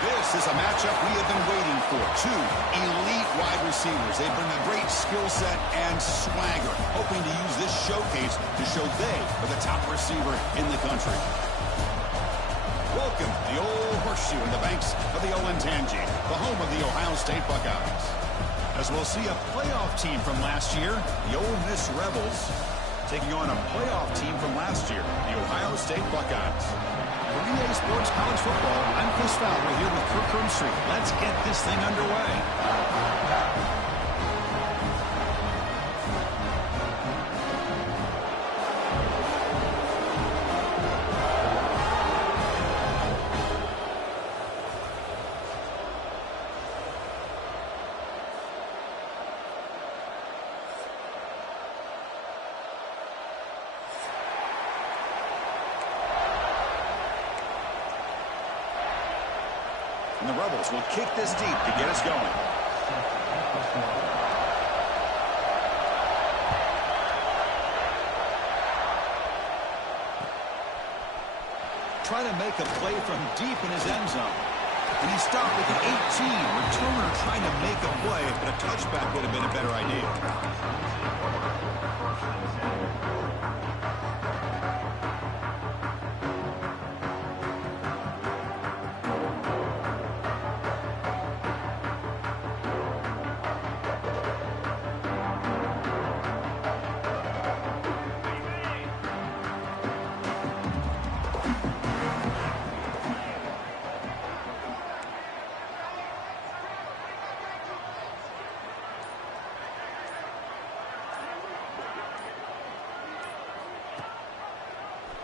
This is a matchup we have been waiting for. Two elite wide receivers. They bring a great skill set and swagger, hoping to use this showcase to show they are the top receiver in the country. Welcome to the old horseshoe in the banks of the Olentangy, the home of the Ohio State Buckeyes. As we'll see a playoff team from last year, the Ole Miss Rebels, taking on a playoff team from last year, the Ohio State Buckeyes. For EA Sports College Football, I'm Chris Fowler here with Kirk Hermstreet. Let's get this thing underway. And the Rebels will kick this deep to get us going. Trying to make a play from deep in his end zone. And he stopped at the 18. Returner trying to make a play, but a touchback would have been a better idea.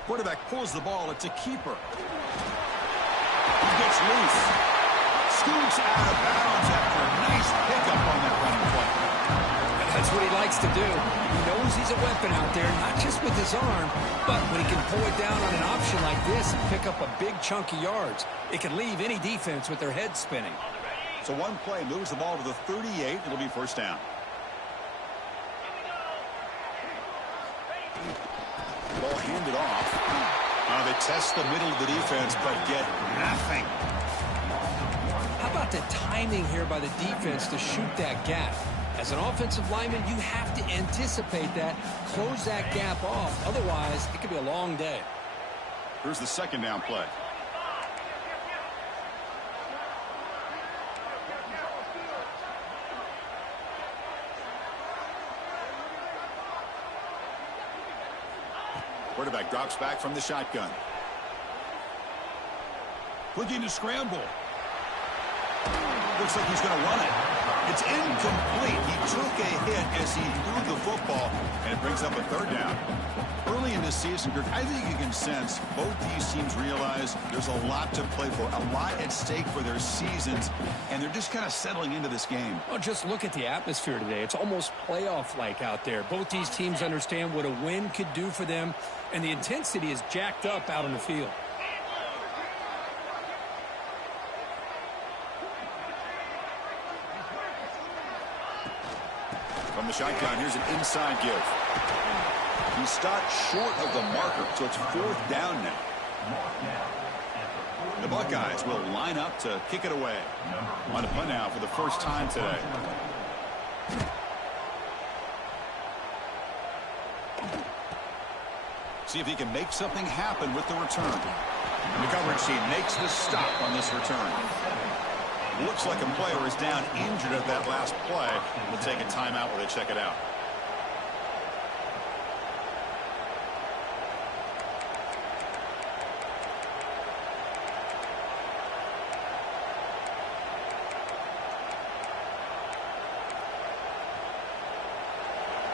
Quarterback pulls the ball. It's a keeper. He gets loose. Scoots out of bounds after a nice pickup on that running play. That's what he likes to do. He knows he's a weapon out there, not just with his arm, but when he can pull it down on an option like this and pick up a big chunk of yards, it can leave any defense with their head spinning. So one play moves the ball to the 38. It'll be first down. Ball handed off. They test the middle of the defense, but get nothing. How about the timing here by the defense to shoot that gap? As an offensive lineman, you have to anticipate that, close that gap off. Otherwise, it could be a long day. Here's the second down play. Quarterback drops back from the shotgun. Looking to scramble. Looks like he's going to run it. It's incomplete. He took a hit as he threw the football, and it brings up a third down. Early in this season, Kirk, I think you can sense both these teams realize there's a lot to play for, a lot at stake for their seasons, and they're just kind of settling into this game. Well, just look at the atmosphere today. It's almost playoff-like out there. Both these teams understand what a win could do for them, and the intensity is jacked up out on the field. From the shotgun, here's an inside give. He stopped short of the marker, so it's fourth down now. The Buckeyes will line up to kick it away. On a punt now for the first time today. See if he can make something happen with the return. The coverage team makes the stop on this return. Looks like a player is down injured at that last play. We'll take a timeout while they check it out.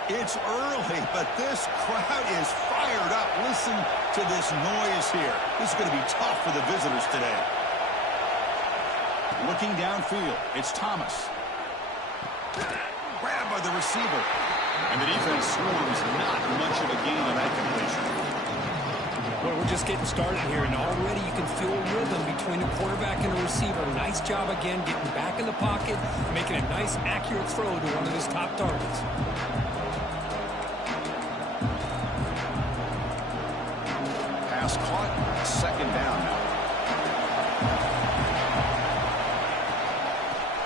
It's early, but this crowd is fired up. Listen to this noise here. This is going to be tough for the visitors today. Looking downfield, it's Thomas. Grabbed by the receiver. And the defense swarms not much of a gain on that completion. Well, we're just getting started here, and already you can feel a rhythm between the quarterback and the receiver. Nice job again getting back in the pocket, making a nice, accurate throw to one of his top targets. Pass caught, second down now.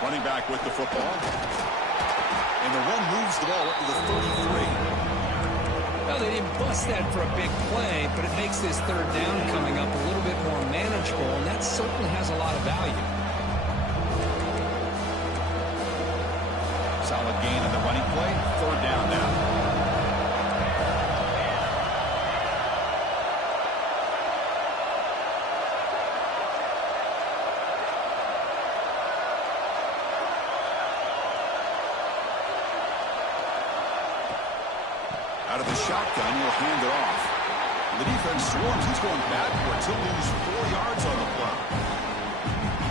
Running back with the football. And the run moves the ball up to the 33. Well, they didn't bust that for a big play, but it makes this third down coming up a little bit more manageable, and that certainly has a lot of value. Solid gain on the running play. Third down now. Out of the shotgun, he'll hand it off. The defense swarms. He's going backwards. He'll lose 4 yards on the play.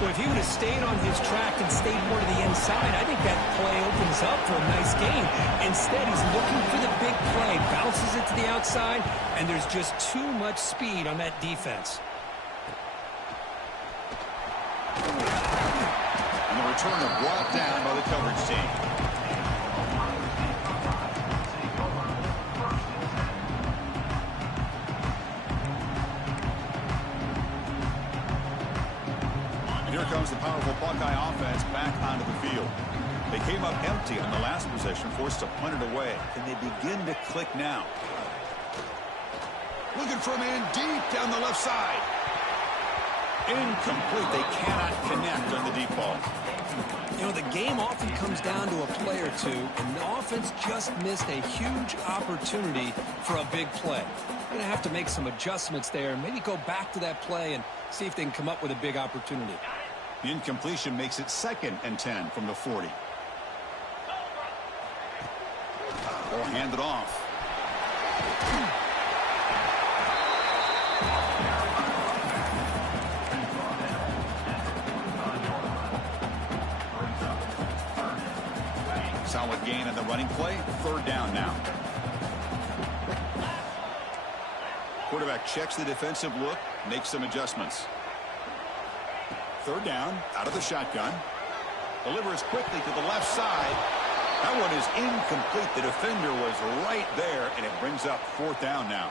Well, if he would have stayed on his track and stayed more to the inside, I think that play opens up for a nice gain. Instead, he's looking for the big play, bounces it to the outside, and there's just too much speed on that defense. And the returner brought down by the coverage team. Here comes the powerful Buckeye offense back onto the field. They came up empty on the last possession, forced to punt it away. Can they begin to click now? Looking for a man deep down the left side. Incomplete. They cannot connect on the deep ball. You know, the game often comes down to a play or two, and the offense just missed a huge opportunity for a big play. They're going to have to make some adjustments there and maybe go back to that play and see if they can come up with a big opportunity. The incompletion makes it 2nd and 10 from the 40. They'll hand it off. Solid gain on the running play. Third down now. Quarterback checks the defensive look, makes some adjustments. Third down, out of the shotgun. Delivers quickly to the left side. That one is incomplete. The defender was right there, and it brings up 4th down now.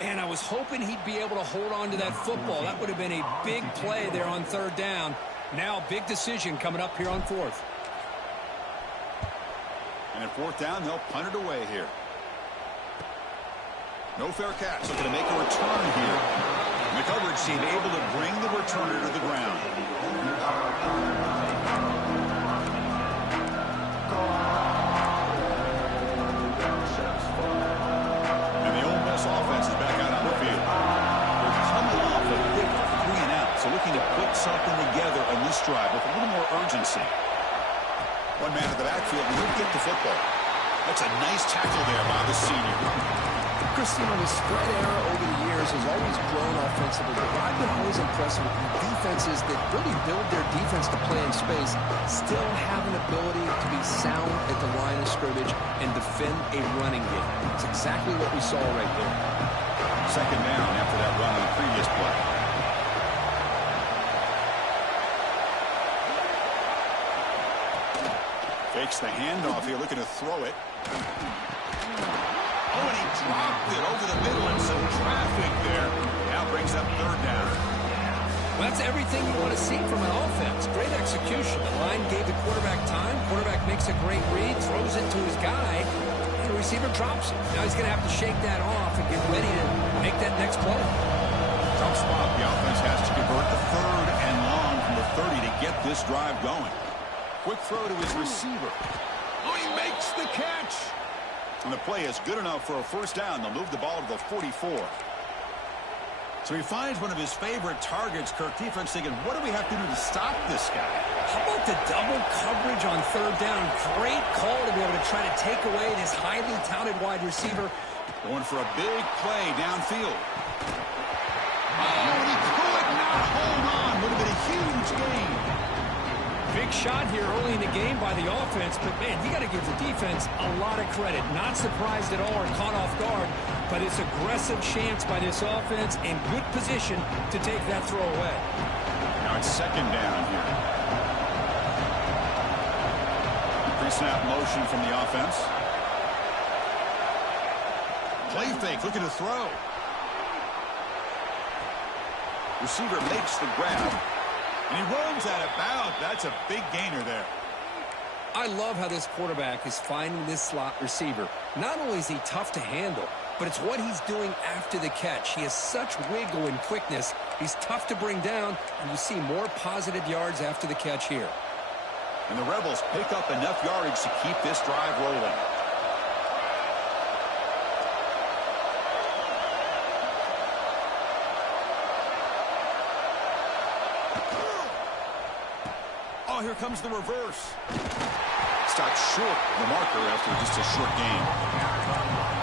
And I was hoping he'd be able to hold on to that football. That would have been a big play there on 3rd down. Now, big decision coming up here on 4th. And at 4th down, they'll punt it away here. No fair catch. Looking to make a return here. And the coverage team able to bring the returner to the ground. And the Ole Miss offense is back out on the field. They're coming off a quick 3-and-out, so looking to put something together on this drive with a little more urgency. One man at the backfield, and he'll get the football. That's a nice tackle there by the senior. Christine, the spread era over the years has always grown offensively, but what I've been always impressed with defenses that really build their defense to play in space still have an ability to be sound at the line of scrimmage and defend a running game. It's exactly what we saw right there. 2nd down after that run on the previous play. Fakes the handoff here, looking to throw it. Oh, and he dropped it over the middle and some traffic there. Now brings up 3rd down. Well, that's everything you want to see from an offense. Great execution. The line gave the quarterback time. Quarterback makes a great read, throws it to his guy, and the receiver drops it. Now he's going to have to shake that off and get ready to make that next play. Tough spot. The offense has to convert the 3rd and long from the 30 to get this drive going. Quick throw to his receiver. Oh, he makes the catch. And the play is good enough for a 1st down. They'll move the ball to the 44. So he finds one of his favorite targets. Kirk, defense thinking, what do we have to do to stop this guy? How about the double coverage on 3rd down? Great call to be able to try to take away this highly talented wide receiver. Going for a big play downfield. Oh, and he could not hold on. Would have been a huge gain. Big shot here early in the game by the offense, but, man, you got to give the defense a lot of credit. Not surprised at all or caught off guard, but it's aggressive chance by this offense and good position to take that throw away. Now it's 2nd down here. Pre-snap motion from the offense. Play fake, looking to throw. Receiver makes the grab. And he runs out of bounds. That's a big gainer there. I love how this quarterback is finding this slot receiver. Not only is he tough to handle, but it's what he's doing after the catch. He has such wiggle and quickness. He's tough to bring down, and you see more positive yards after the catch here. And the Rebels pick up enough yardage to keep this drive rolling. Oh, here comes the reverse. Stopped short the marker after just a short gain.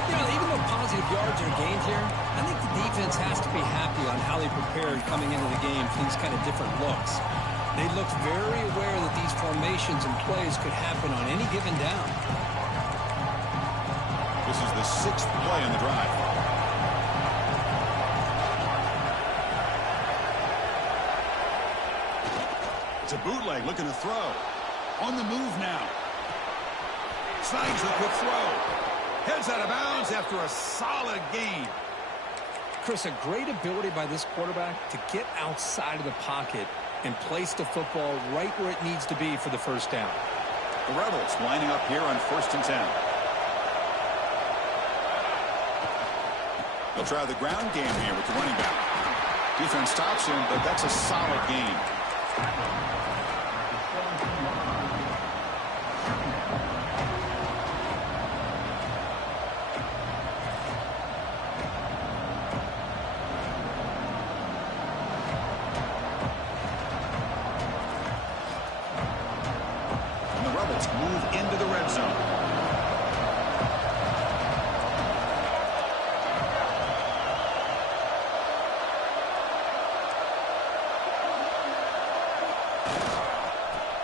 You know, even though positive yards are gained here, I think the defense has to be happy on how they prepared coming into the game for these kind of different looks. They looked very aware that these formations and plays could happen on any given down. This is the 6th play in the drive. It's a bootleg looking to throw. On the move now. Snags the quick throw. Heads out of bounds after a solid gain. Chris, a great ability by this quarterback to get outside of the pocket and place the football right where it needs to be for the first down. The Rebels lining up here on 1st and 10. They'll try the ground game here with the running back. Defense stops him, but that's a solid gain. Move into the red zone.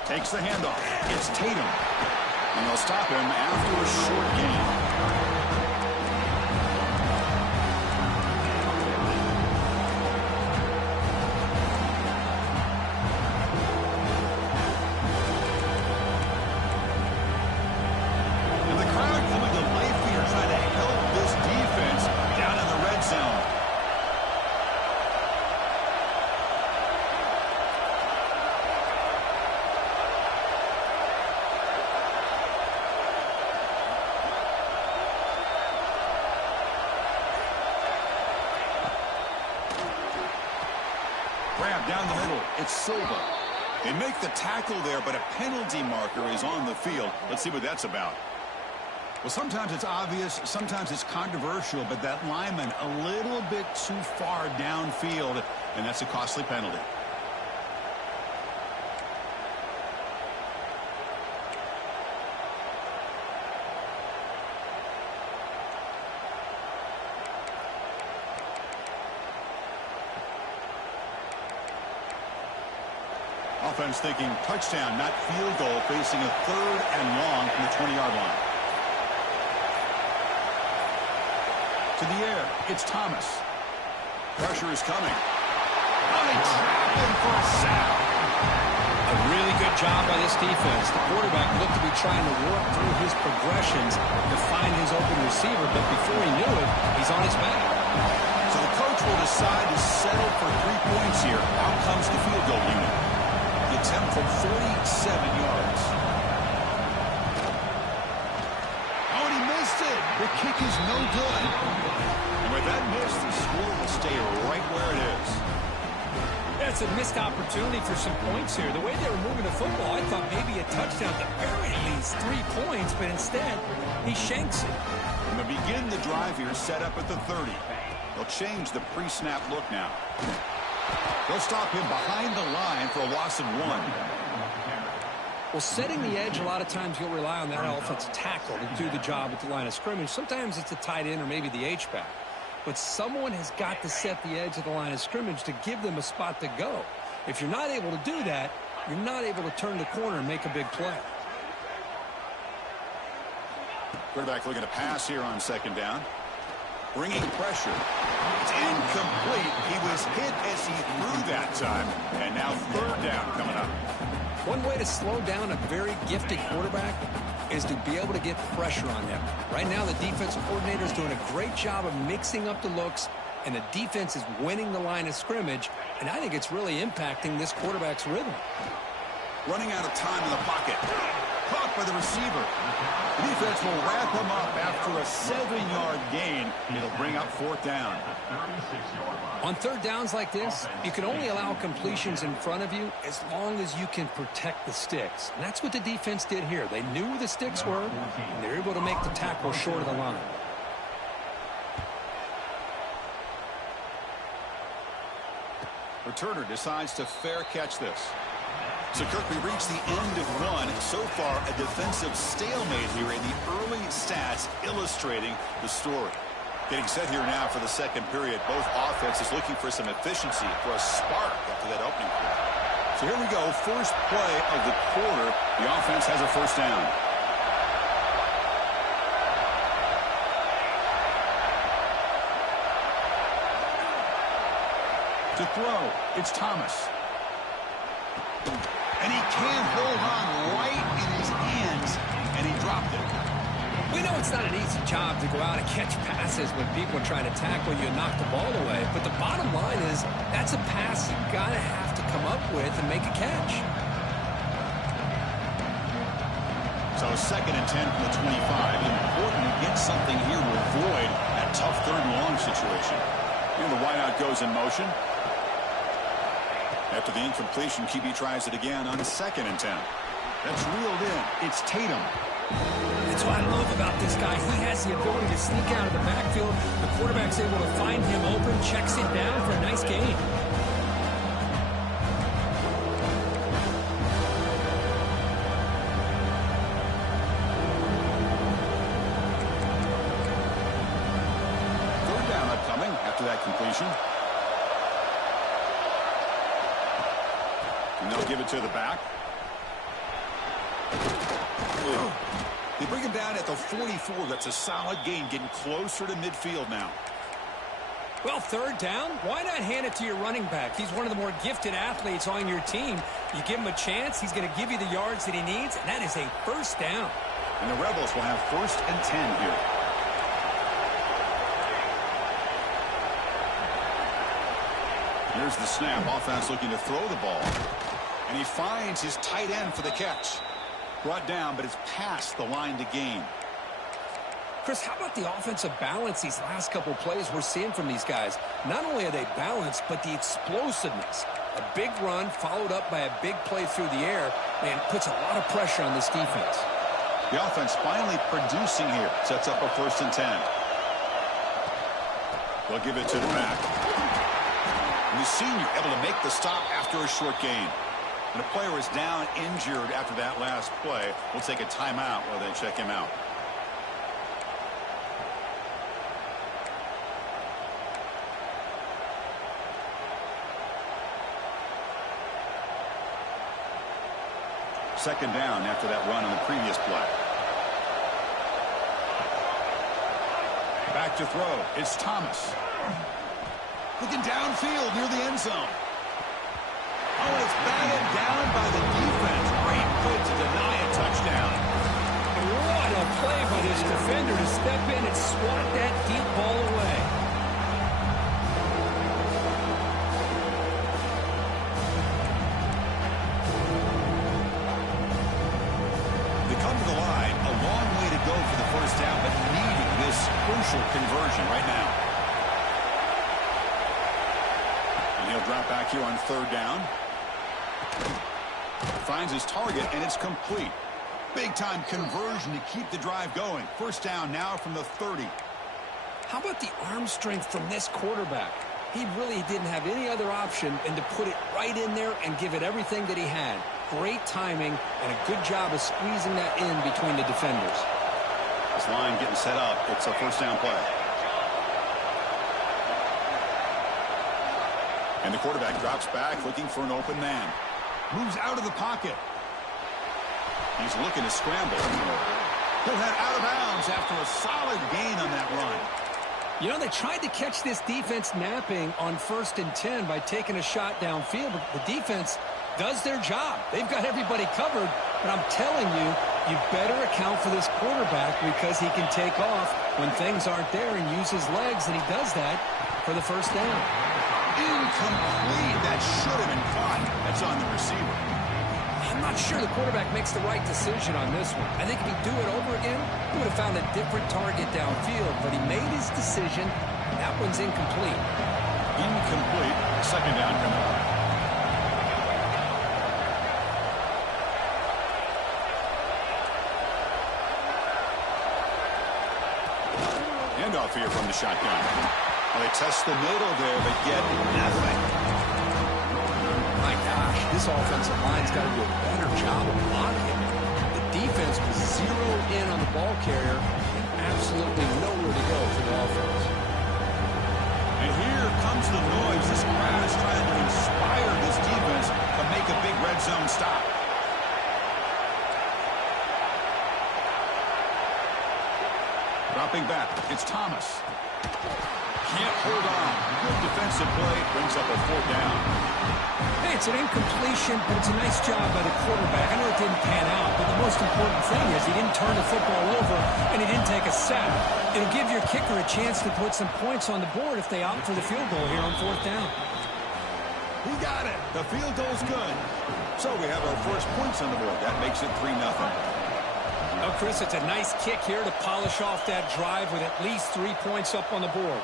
Takes the handoff. It's Tatum. And they'll stop him after a short gain. Grab down the middle. It's Silva. They make the tackle there, but a penalty marker is on the field. Let's see what that's about. Well, sometimes it's obvious, sometimes it's controversial, but that lineman a little bit too far downfield, and that's a costly penalty. Offense thinking touchdown, not field goal, facing a 3rd and long from the 20-yard line. To the air, it's Thomas. Pressure is coming. Oh, they trap him for a sack. A really good job by this defense. The quarterback looked to be trying to work through his progressions to find his open receiver, but before he knew it, he's on his back. So the coach will decide to settle for 3 points here. Out comes the field goal unit. The attempt from 47 yards. Oh, and he missed it. The kick is no good. And with that miss, the score will stay right where it is. That's a missed opportunity for some points here. The way they were moving the football, I thought maybe a touchdown at the very least 3 points, but instead, he shanks it. And they begin the drive here, set up at the 30. They'll change the pre-snap look now. They'll stop him behind the line for a loss of 1. Well, setting the edge, a lot of times you'll rely on that offensive tackle to do the job at the line of scrimmage. Sometimes it's a tight end or maybe the H-back. But someone has got to set the edge of the line of scrimmage to give them a spot to go. If you're not able to do that, you're not able to turn the corner and make a big play. Quarterback looking to pass here on 2nd down. Bringing pressure. It's incomplete. He was hit as he threw that time. And now 3rd down coming up. One way to slow down a very gifted quarterback is to be able to get pressure on him. Right now, the defensive coordinator is doing a great job of mixing up the looks and the defense is winning the line of scrimmage, and I think it's really impacting this quarterback's rhythm. Running out of time in the pocket. Caught by the receiver. The defense will wrap him up after a 7-yard gain. It'll bring up 4th down. On 3rd downs like this, you can only allow completions in front of you as long as you can protect the sticks. And that's what the defense did here. They knew where the sticks were, and they were able to make the tackle short of the line. Returner decides to fair catch this. So, Kirk, we reached the end of one. So far, a defensive stalemate here in the early stats illustrating the story. Getting set here now for the second period. Both offenses looking for some efficiency, for a spark after that opening quarter. So here we go. First play of the quarter. The offense has a 1st down. To throw, it's Thomas. And he can't hold on right in his hands, and he dropped it. We know it's not an easy job to go out and catch passes when people are trying to tackle you and knock the ball away, but the bottom line is that's a pass you got to have to come up with and make a catch. So 2nd and 10 from the 25. Important to get something here to avoid that tough 3rd and long situation. And the wideout goes in motion. After the incompletion, QB tries it again on 2nd and 10. That's reeled in. It's Tatum. That's what I love about this guy. He has the ability to sneak out of the backfield. The quarterback's able to find him open, checks it down for a nice gain. Third down upcoming after that completion. And they'll give it to the back. They bring him down at the 44. That's a solid gain, getting closer to midfield now. Well, 3rd down, why not hand it to your running back? He's one of the more gifted athletes on your team. You give him a chance, he's going to give you the yards that he needs, and that is a 1st down. And the Rebels will have 1st and 10 here. Here's the snap. Offense looking to throw the ball. And he finds his tight end for the catch. Brought down, but it's past the line to gain. Chris, how about the offensive balance these last couple plays we're seeing from these guys? Not only are they balanced, but the explosiveness. A big run followed up by a big play through the air, and puts a lot of pressure on this defense. The offense finally producing here. Sets up a 1st and 10. They'll give it to the back. And the senior able to make the stop after a short gain. And the player is down injured after that last play. We'll take a timeout while they check him out. Second down after that run on the previous play. Back to throw. It's Thomas. Looking downfield near the end zone. Oh, and it's batted down by the defense. Great play to deny a touchdown. What a play by this defender to step in and swat that deep ball away. They come to the line. A long way to go for the 1st down, but needing this crucial conversion right now. And he'll drop back here on 3rd down. Finds his target, and it's complete. Big-time conversion to keep the drive going. 1st down now from the 30. How about the arm strength from this quarterback? He really didn't have any other option than to put it right in there and give it everything that he had. Great timing and a good job of squeezing that in between the defenders. This line getting set up. It's a 1st down play. And the quarterback drops back looking for an open man. Moves out of the pocket. He's looking to scramble. He'll head out of bounds after a solid gain on that run. You know, they tried to catch this defense napping on 1st and 10 by taking a shot downfield, but the defense does their job. They've got everybody covered, but I'm telling you, you better account for this quarterback because he can take off when things aren't there and use his legs, and he does that for the first down. Incomplete. That should have been caught. That's on the receiver. I'm not sure the quarterback makes the right decision on this one. I think if he'd do it over again, he would have found a different target downfield, but he made his decision. That one's incomplete. Incomplete. Second down coming up. Handoff here from the shotgun. Well, they test the middle there, but get nothing. My gosh, this offensive line's got to do a better job of blocking. The defense was zeroed in on the ball carrier and absolutely nowhere to go for the offense. And here comes the noise. This crowd is trying to inspire this defense to make a big red zone stop. Dropping back, it's Thomas. Can't hold on. Good defensive play, brings up a fourth down. Hey, it's an incompletion, but it's a nice job by the quarterback. I know it didn't pan out, but the most important thing is he didn't turn the football over and he didn't take a sack. It'll give your kicker a chance to put some points on the board if they opt for the field goal here on fourth down. He got it. The field goal's good. So we have our first points on the board. That makes it 3-0. Well, Chris, it's a nice kick here to polish off that drive with at least 3 points up on the board.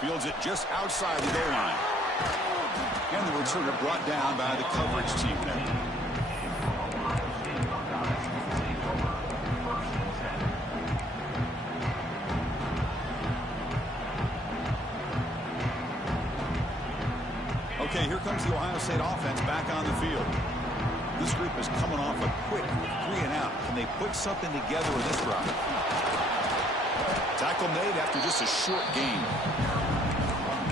Fields it just outside the goal line. And the returner brought down by the coverage team there. Okay, here comes the Ohio State offense back on the field. This group is coming off a quick 3-and-out. Can they put something together with this drive? Tackle made after just a short gain.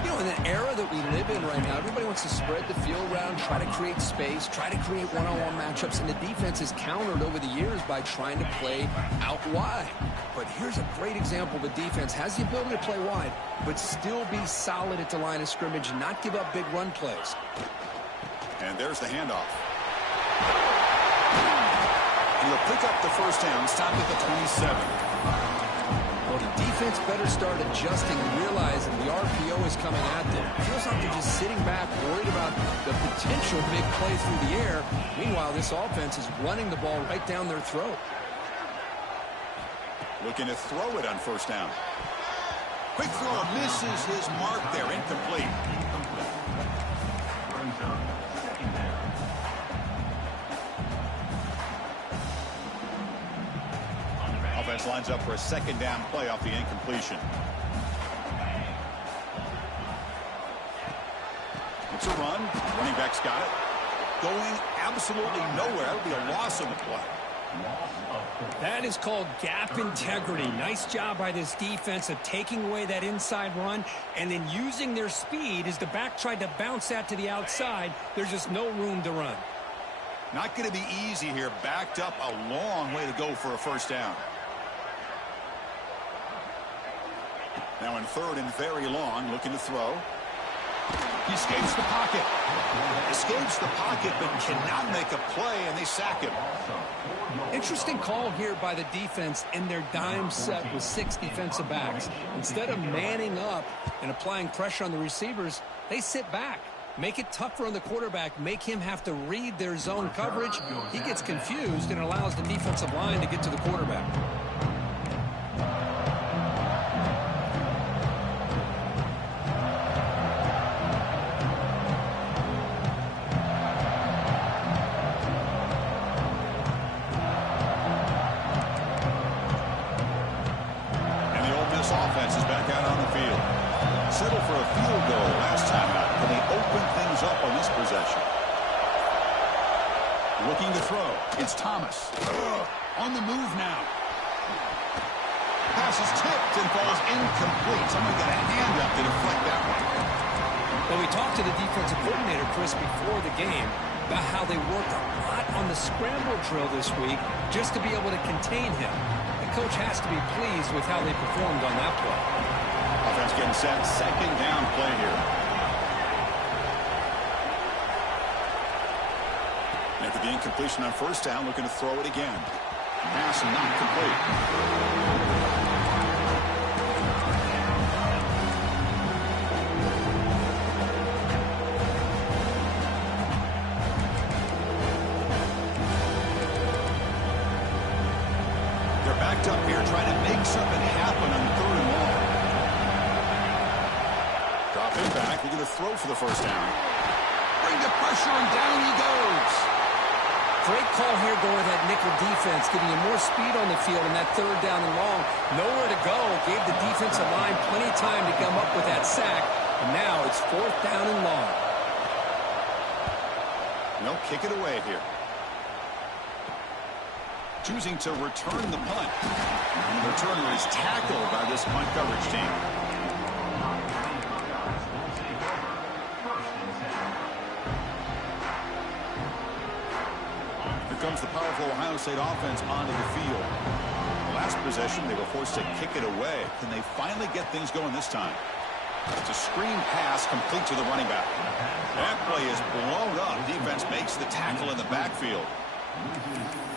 You know, in an era that we live in right now, everybody wants to spread the field around, try to create space, try to create one-on-one matchups, and the defense has countered over the years by trying to play out wide. But here's a great example of a defense has the ability to play wide, but still be solid at the line of scrimmage and not give up big run plays. And there's the handoff. He'll pick up the first down, stop at the 27. Well, the defense better start adjusting and realizing the RPO is coming at them. It feels like they're just sitting back, worried about the potential big play through the air. Meanwhile, this offense is running the ball right down their throat. Looking to throw it on first down. Quick throw, misses his mark there, incomplete. Offense lines up for a second down play off the incompletion. It's a run. Running back's got it. Going absolutely nowhere. That would be a loss on the play. That is called gap integrity. Nice job by this defense of taking away that inside run and then using their speed as the back tried to bounce that to the outside. There's just no room to run. Not going to be easy here. Backed up a long way to go for a first down. Now in third and very long, looking to throw. He escapes the pocket. Escapes the pocket, but cannot make a play, and they sack him. Interesting call here by the defense in their dime set with 6 defensive backs. Instead of manning up and applying pressure on the receivers, they sit back. Make it tougher on the quarterback. Make him have to read their zone coverage. He gets confused and allows the defensive line to get to the quarterback. Offense is back out on the field. Settled for a field goal last time out. Can they open things up on this possession? Looking to throw. It's Thomas. On the move now. Pass is tipped and falls incomplete. Someone got a hand up to deflect that one. Well, we talked to the defensive coordinator, Chris, before the game about how they worked a lot on the scramble drill this week just to be able to contain him. Coach has to be pleased with how they performed on that play. Offense getting set. Second down play here. Incompletion on first down, looking to throw it again. Pass not complete. Backed up here, trying to make something happen on 3rd and long. Drop him back. They're going to throw for the first down. Bring the pressure, and down he goes. Great call here going with that nickel defense, giving you more speed on the field in that 3rd down and long. Nowhere to go. Gave the defensive line plenty of time to come up with that sack. And now it's 4th down and long. No, kick it away here. Choosing to return the punt. And the returner is tackled by this punt coverage team. Here comes the powerful Ohio State offense onto the field. Last possession, they were forced to kick it away. Can they finally get things going this time? It's a screen pass complete to the running back. That play is blown up. Defense makes the tackle in the backfield.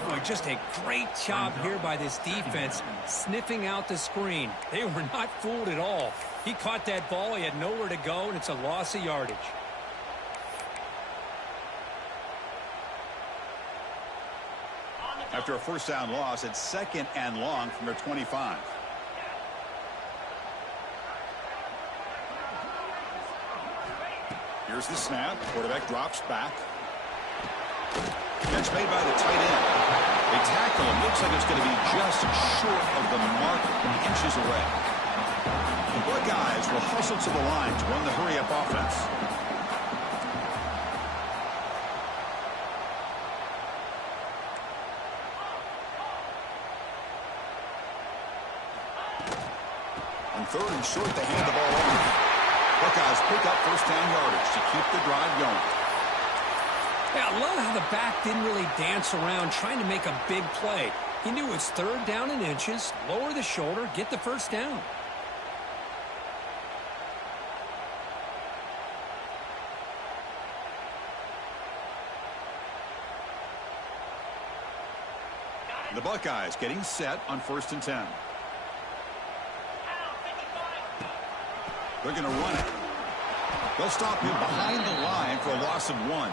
Boy, just a great job here by this defense, sniffing out the screen. They were not fooled at all. He caught that ball, he had nowhere to go, and it's a loss of yardage. After a first down loss, it's 2nd and long from their 25. Here's the snap. Quarterback drops back. Catch made by the tight end. They tackle him. Looks like it's going to be just short of the mark, inches away. The Buckeyes will hustle to the line to run the hurry-up offense. On 3rd and short, they hand the ball over. Buckeyes pick up first down yardage to keep the drive going. Yeah, I love how the back didn't really dance around trying to make a big play. He knew it's 3rd down and inches, lower the shoulder, get the first down. The Buckeyes getting set on 1st and 10. They're going to run it. They'll stop him behind the line for a loss of 1.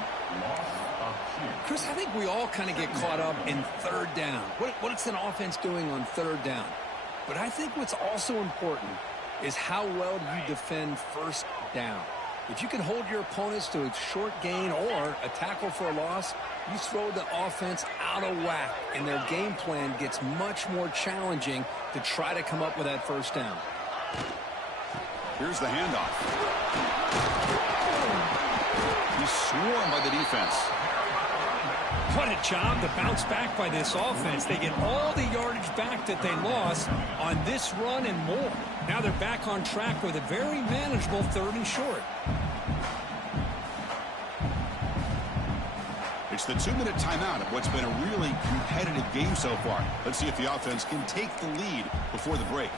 Chris, I think we all kind of get caught up in 3rd down. What's an offense doing on 3rd down? But I think what's also important is how well do you defend 1st down. If you can hold your opponents to a short gain or a tackle for a loss, you throw the offense out of whack, and their game plan gets much more challenging to try to come up with that first down. Here's the handoff. He's swarmed by the defense. What a job to bounce back by this offense. They get all the yardage back that they lost on this run and more. Now they're back on track with a very manageable 3rd and short. It's the 2-minute timeout of what's been a really competitive game so far. Let's see if the offense can take the lead before the break.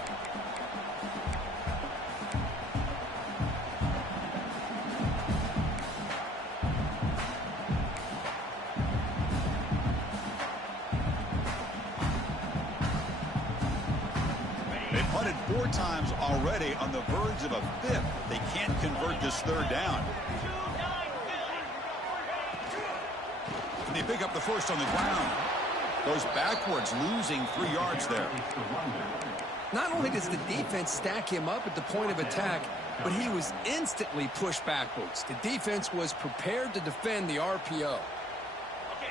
They've punted 4 times already, on the verge of a 5th. They can't convert this 3rd down. And they pick up the first on the ground. Goes backwards, losing 3 yards there. Not only does the defense stack him up at the point of attack, but he was instantly pushed backwards. The defense was prepared to defend the RPO.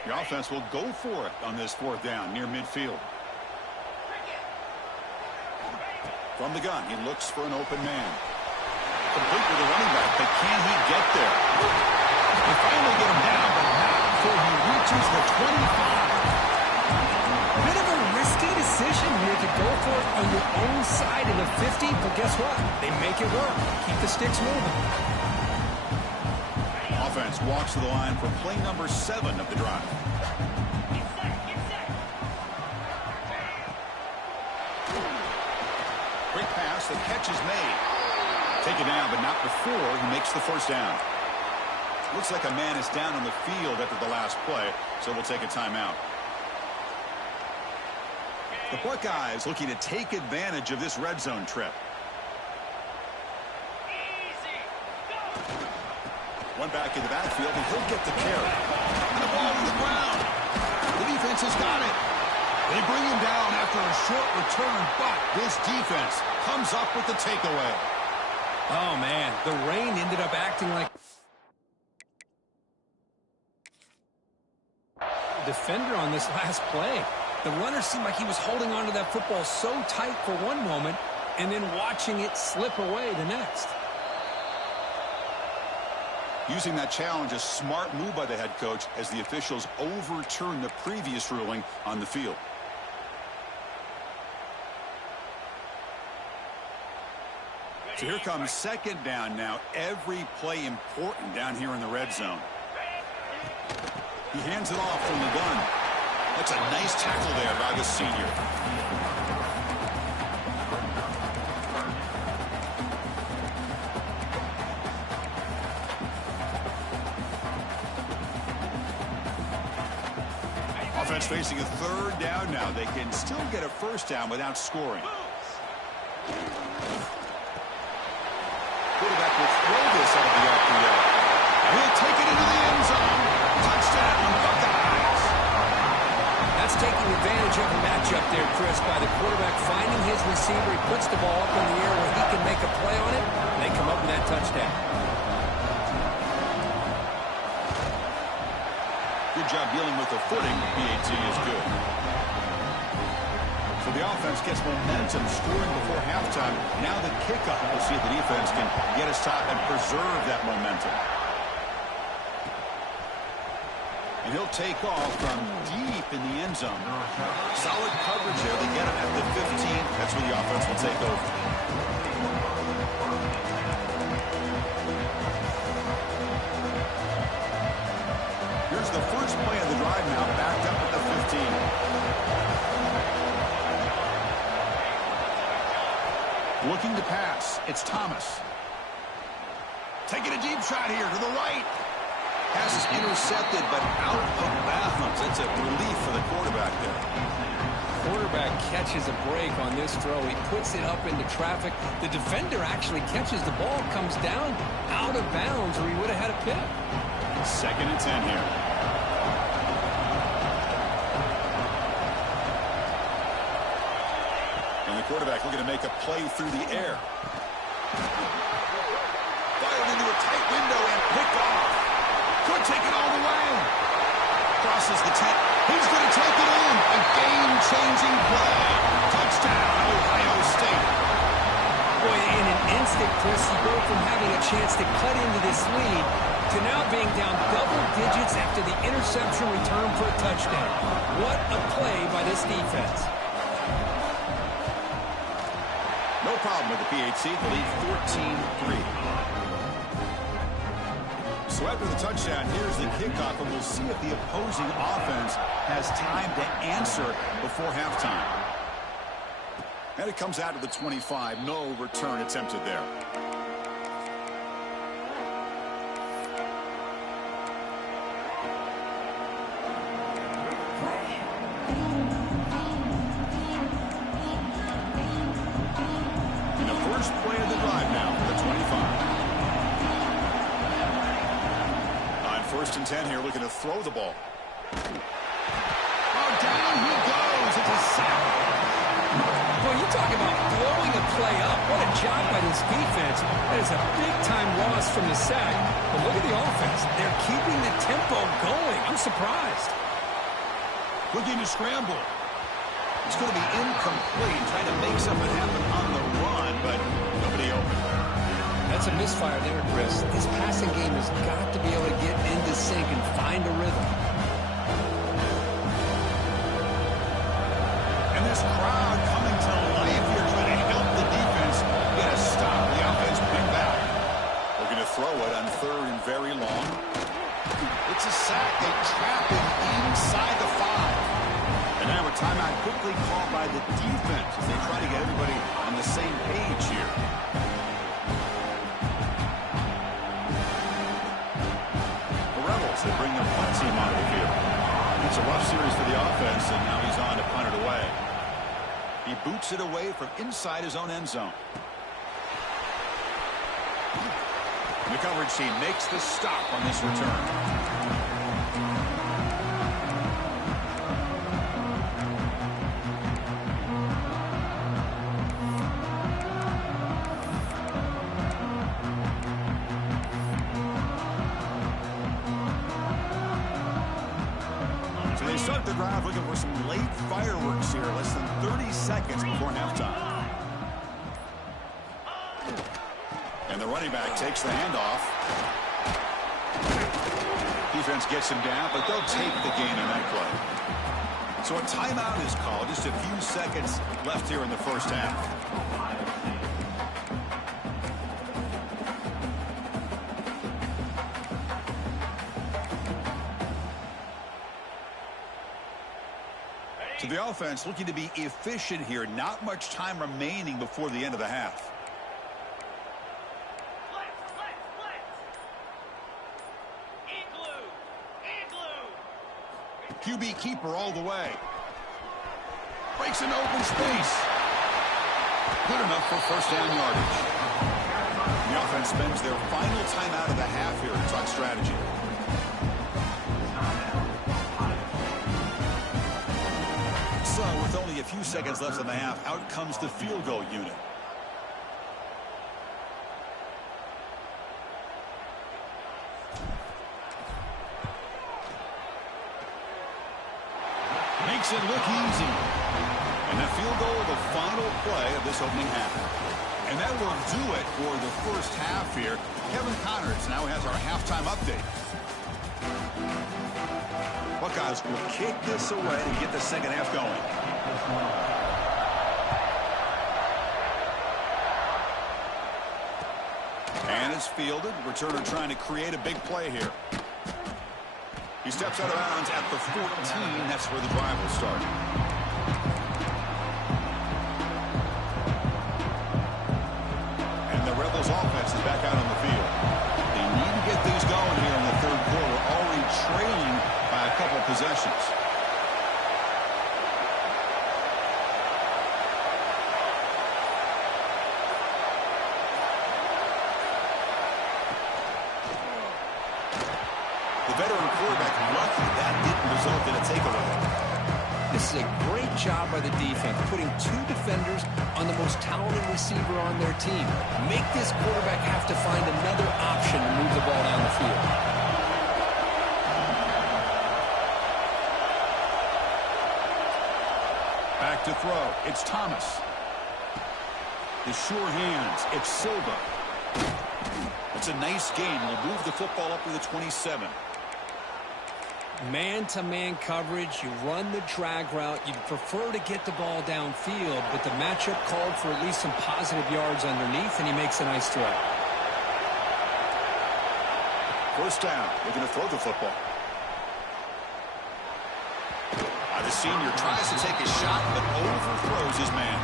The offense will go for it on this 4th down near midfield. From the gun, he looks for an open man. Complete with the running back, but can he get there? They finally get him down, but not before he reaches the 25. Bit of a risky decision here to go for it on your own side of the 50, but guess what? They make it work. Keep the sticks moving. Offense walks to the line for play number 7 of the drive. Quick pass, the catch is made. Taken down, but not before he makes the first down. Looks like a man is down on the field after the last play, so we'll take a timeout. The Buckeyes looking to take advantage of this red zone trip. One back in the backfield, and he'll get the carry. And the ball on the ground. The defense has got it. They bring him down after a short return, but this defense comes up with the takeaway. Oh, man, the rain ended up acting like defender on this last play. The runner seemed like he was holding on to that football so tight for one moment and then watching it slip away the next. Using that challenge, a smart move by the head coach as the officials overturn the previous ruling on the field. So here comes second down now. Every play important down here in the red zone. He hands it off from the gun. That's a nice tackle there by the senior. Offense facing a third down now. They can still get a first down without scoring. Quarterback will throw this out of the RPO. He'll take it into the end zone. Touchdown, Buckeyes. That's taking advantage of the matchup there, Chris, by the quarterback finding his receiver. He puts the ball up in the air where he can make a play on it. They come up with that touchdown. Good job dealing with the footing. BAT is good. So the offense gets momentum, scoring before halftime. Now the kickoff. We'll see if the defense can get a stop and preserve that momentum. And he'll take off from deep in the end zone. Solid coverage there. They get him at the 15. That's where the offense will take over. Here's the first play of the drive now, backed up at the 15. Looking to pass. It's Thomas. Taking a deep shot here to the right. Pass is intercepted, but out of bounds. That's a relief for the quarterback there. Quarterback catches a break on this throw. He puts it up into traffic. The defender actually catches the ball, comes down out of bounds, or he would have had a pick. 2nd and 10 here. And the quarterback looking to make a play through the air. Fired into a tight window and picked off. Could take it all the way. Crosses the 10. He's going to take it in. A game-changing play. Touchdown, Ohio State. Boy, in an instant, Chris, you go from having a chance to cut into this lead to now being down double digits after the interception return for a touchdown. What a play by this defense. No problem with the PAT. The lead 14-3. So after the touchdown, here's the kickoff, and we'll see if the opposing offense has time to answer before halftime. And it comes out of the 25. No return attempted there. And the first play of the drive now for the 25. 1st and 10 here, looking to throw the ball. Oh, down he goes. It's a sack. Boy, you talk about blowing a play up. What a job by this defense. That is a big-time loss from the sack. But look at the offense. They're keeping the tempo going. I'm surprised. Looking to scramble. It's going to be incomplete, trying to make something happen on the run, but nobody open. That's a misfire there, Chris. This passing game has got to be able to get into sync and find a rhythm. And this crowd coming to life here, trying to help the defense get a stop. The offense bring back. Looking to throw it on 3rd and very long. It's a sack. They trap him inside the 5. And now a timeout quickly called by the defense as they try to get everybody on the same page here. It's a rough series for the offense, and now he's on to punt it away. He boots it away from inside his own end zone. The coverage team makes the stop on this return. So they start the drive looking for some late fireworks here, less than 30 seconds before halftime. And the running back takes the handoff. Defense gets him down, but they'll take the gain on that play. So a timeout is called. Just a few seconds left here in the first half. So the offense looking to be efficient here. Not much time remaining before the end of the half. QB keeper all the way. Breaks an open space. Good enough for first down yardage. The offense spends their final timeout of the half here to talk strategy. So with only a few seconds left in the half, out comes the field goal unit. Makes it look easy. And the field goal, the final play of this opening half. And that will do it for the first half here. Kevin Connors now has our halftime update. Buckeyes will kick this away to get the second half going. And it's fielded. Returner trying to create a big play here. He steps out of bounds at the 14. That's where the drive will start. And the Rebels offense is back out on the field. They need to get things going here in the third quarter, already trailing by a couple possessions. The veteran quarterback lucky that didn't result in a takeaway. This is a great job by the defense, putting two defenders on the most talented receiver on their team. Make this quarterback have to find another option to move the ball down the field. Back to throw. It's Thomas. The sure hands. It's Silva. It's a nice game. We'll move the football up to the 27. Man-to-man coverage, you run the drag route. You prefer to get the ball downfield, but the matchup called for at least some positive yards underneath, and he makes a nice throw. First down. They're going to throw the football. The senior tries to take a shot, but overthrows his man.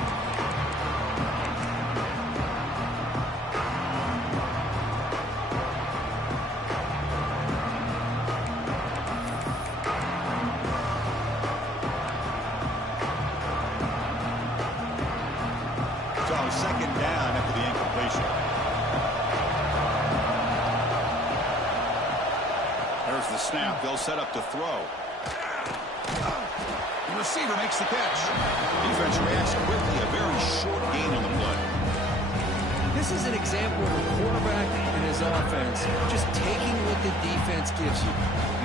Second down after the incompletion. There's the snap. They'll set up to throw. The receiver makes the catch. Defense reacts quickly. A very short gain on the play. This is an example of a quarterback and his offense just taking what the defense gives you.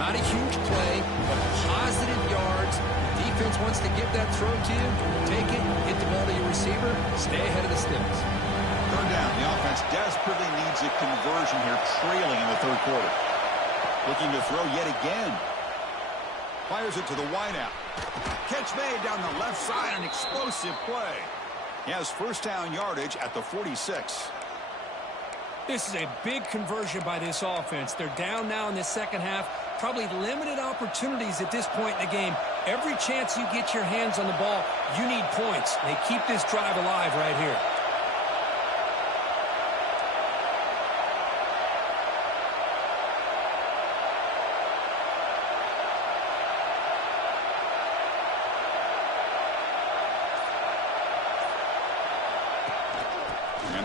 Not a huge play, but positive yards. Defense wants to give that throw to you. Take it, get the ball to your receiver, stay ahead of the sticks. Third down. The offense desperately needs a conversion here, trailing in the third quarter. Looking to throw yet again. Fires it to the wideout. Catch made down the left side, an explosive play. He has first down yardage at the 46. This is a big conversion by this offense. They're down now in the second half. Probably limited opportunities at this point in the game. Every chance you get your hands on the ball, you need points. They keep this drive alive right here.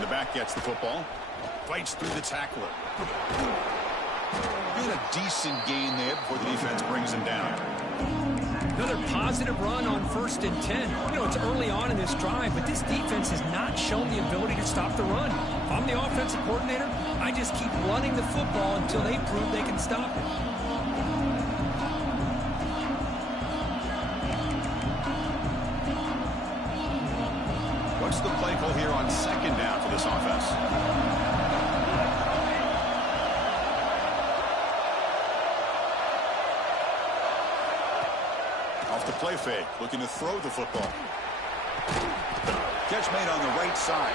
back gets the football. Fights through the tackler. Get a decent gain there before the defense brings him down. Another positive run on 1st and 10. You know, it's early on in this drive, but this defense has not shown the ability to stop the run. If I'm the offensive coordinator, I just keep running the football until they prove they can stop it. What's the play call here on 2nd down for this offense? Off the play fake, looking to throw the football. Catch made on the right side.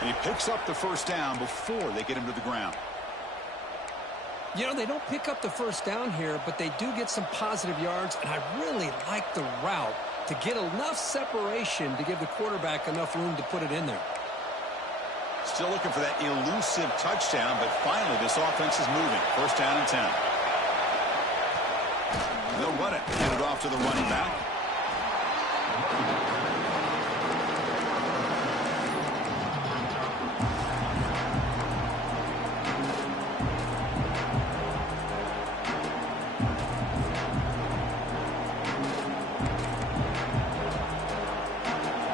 And he picks up the 1st down before they get him to the ground. You know, they don't pick up the 1st down here, but they do get some positive yards, and I really like the route to get enough separation to give the quarterback enough room to put it in there. Still looking for that elusive touchdown, but finally this offense is moving. 1st down and 10. They'll run it. Hand it off to the running back.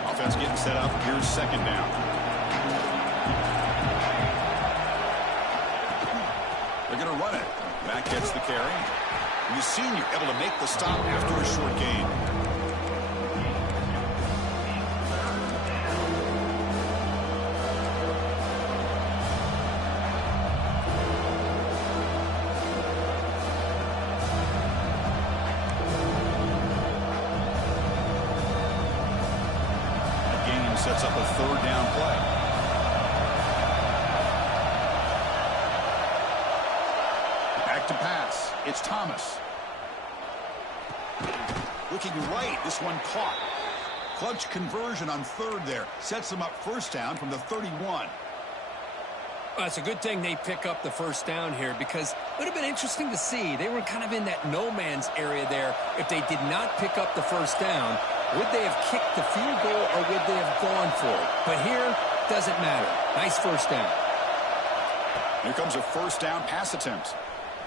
Offense getting set up. Here's 2nd down. They're going to run it. Back gets the carry. And the senior able to make the stop after a short gain. The game sets up a 3rd down play. To pass. It's Thomas. Looking right. This one caught. Clutch conversion on 3rd there. Sets them up 1st down from the 31. Well, it's a good thing they pick up the 1st down here because it would have been interesting to see. They were kind of in that no man's area there. If they did not pick up the 1st down, would they have kicked the field goal or would they have gone for it? But here, doesn't matter. Nice 1st down. Here comes a 1st down pass attempt.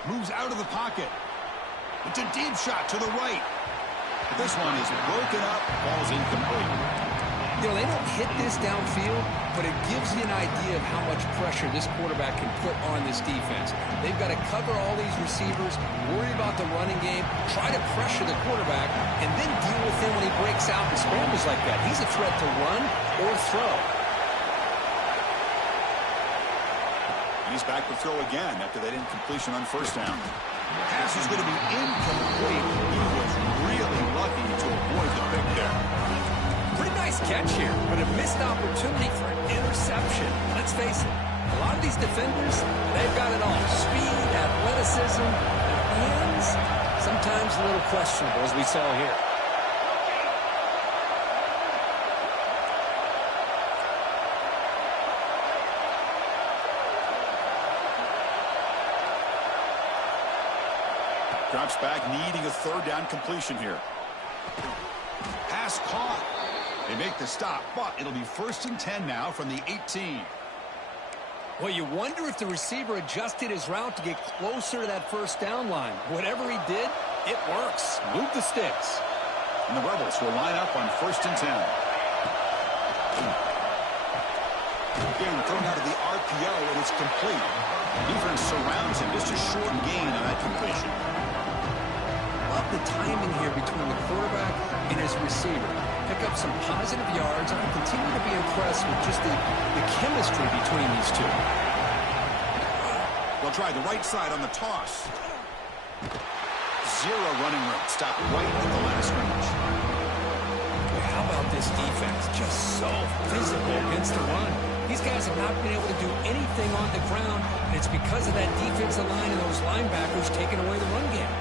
Moves out of the pocket. It's a deep shot to the right. But this one is broken up. Ball's incomplete. You know, they don't hit this downfield, but it gives you an idea of how much pressure this quarterback can put on this defense. They've got to cover all these receivers, worry about the running game, try to pressure the quarterback, and then deal with him when he breaks out and scrambles like that. He's a threat to run or throw. He's back to throw again after that incompletion on 1st down. Pass is going to be incomplete. He was really lucky to avoid the pick there. Pretty nice catch here, but a missed opportunity for an interception. Let's face it, a lot of these defenders, they've got it all. Speed, athleticism, hands, sometimes a little questionable, as we saw here. Drops back, needing a 3rd down completion here. Pass caught. They make the stop, but it'll be 1st and 10 now from the 18. Well, you wonder if the receiver adjusted his route to get closer to that 1st down line. Whatever he did, it works. Move the sticks. And the Rebels will line up on 1st and 10. Again, thrown out of the RPO, and it's complete. Defense surrounds him. Just a short gain on that completion. Love the timing here between the quarterback and his receiver. Pick up some positive yards, and I continue to be impressed with just the chemistry between these two. They'll try the right side on the toss. Zero running room. Stop right at the line of scrimmage. How about this defense? Just so physical against the run. These guys have not been able to do anything on the ground, and it's because of that defensive line and those linebackers taking away the run game.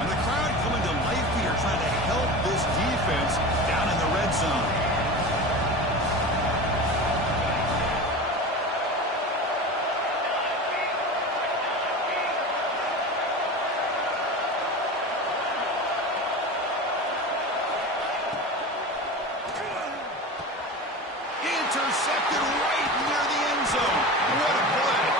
And the crowd coming to life here, trying to help this defense down in the red zone. intercepted right near the end zone. What a play.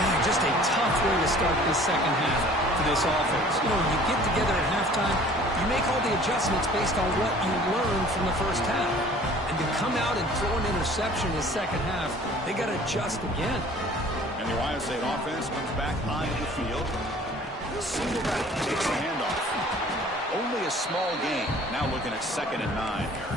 Man, just a tough way to start this second half for this offense. You know, when you get together at halftime, you make all the adjustments based on what you learned from the first half. And to come out and throw an interception in the second half, they got to adjust again. And the Ohio State offense comes back on the field. Single back takes the handoff. Only a small gain. Now looking at 2nd and 9 here.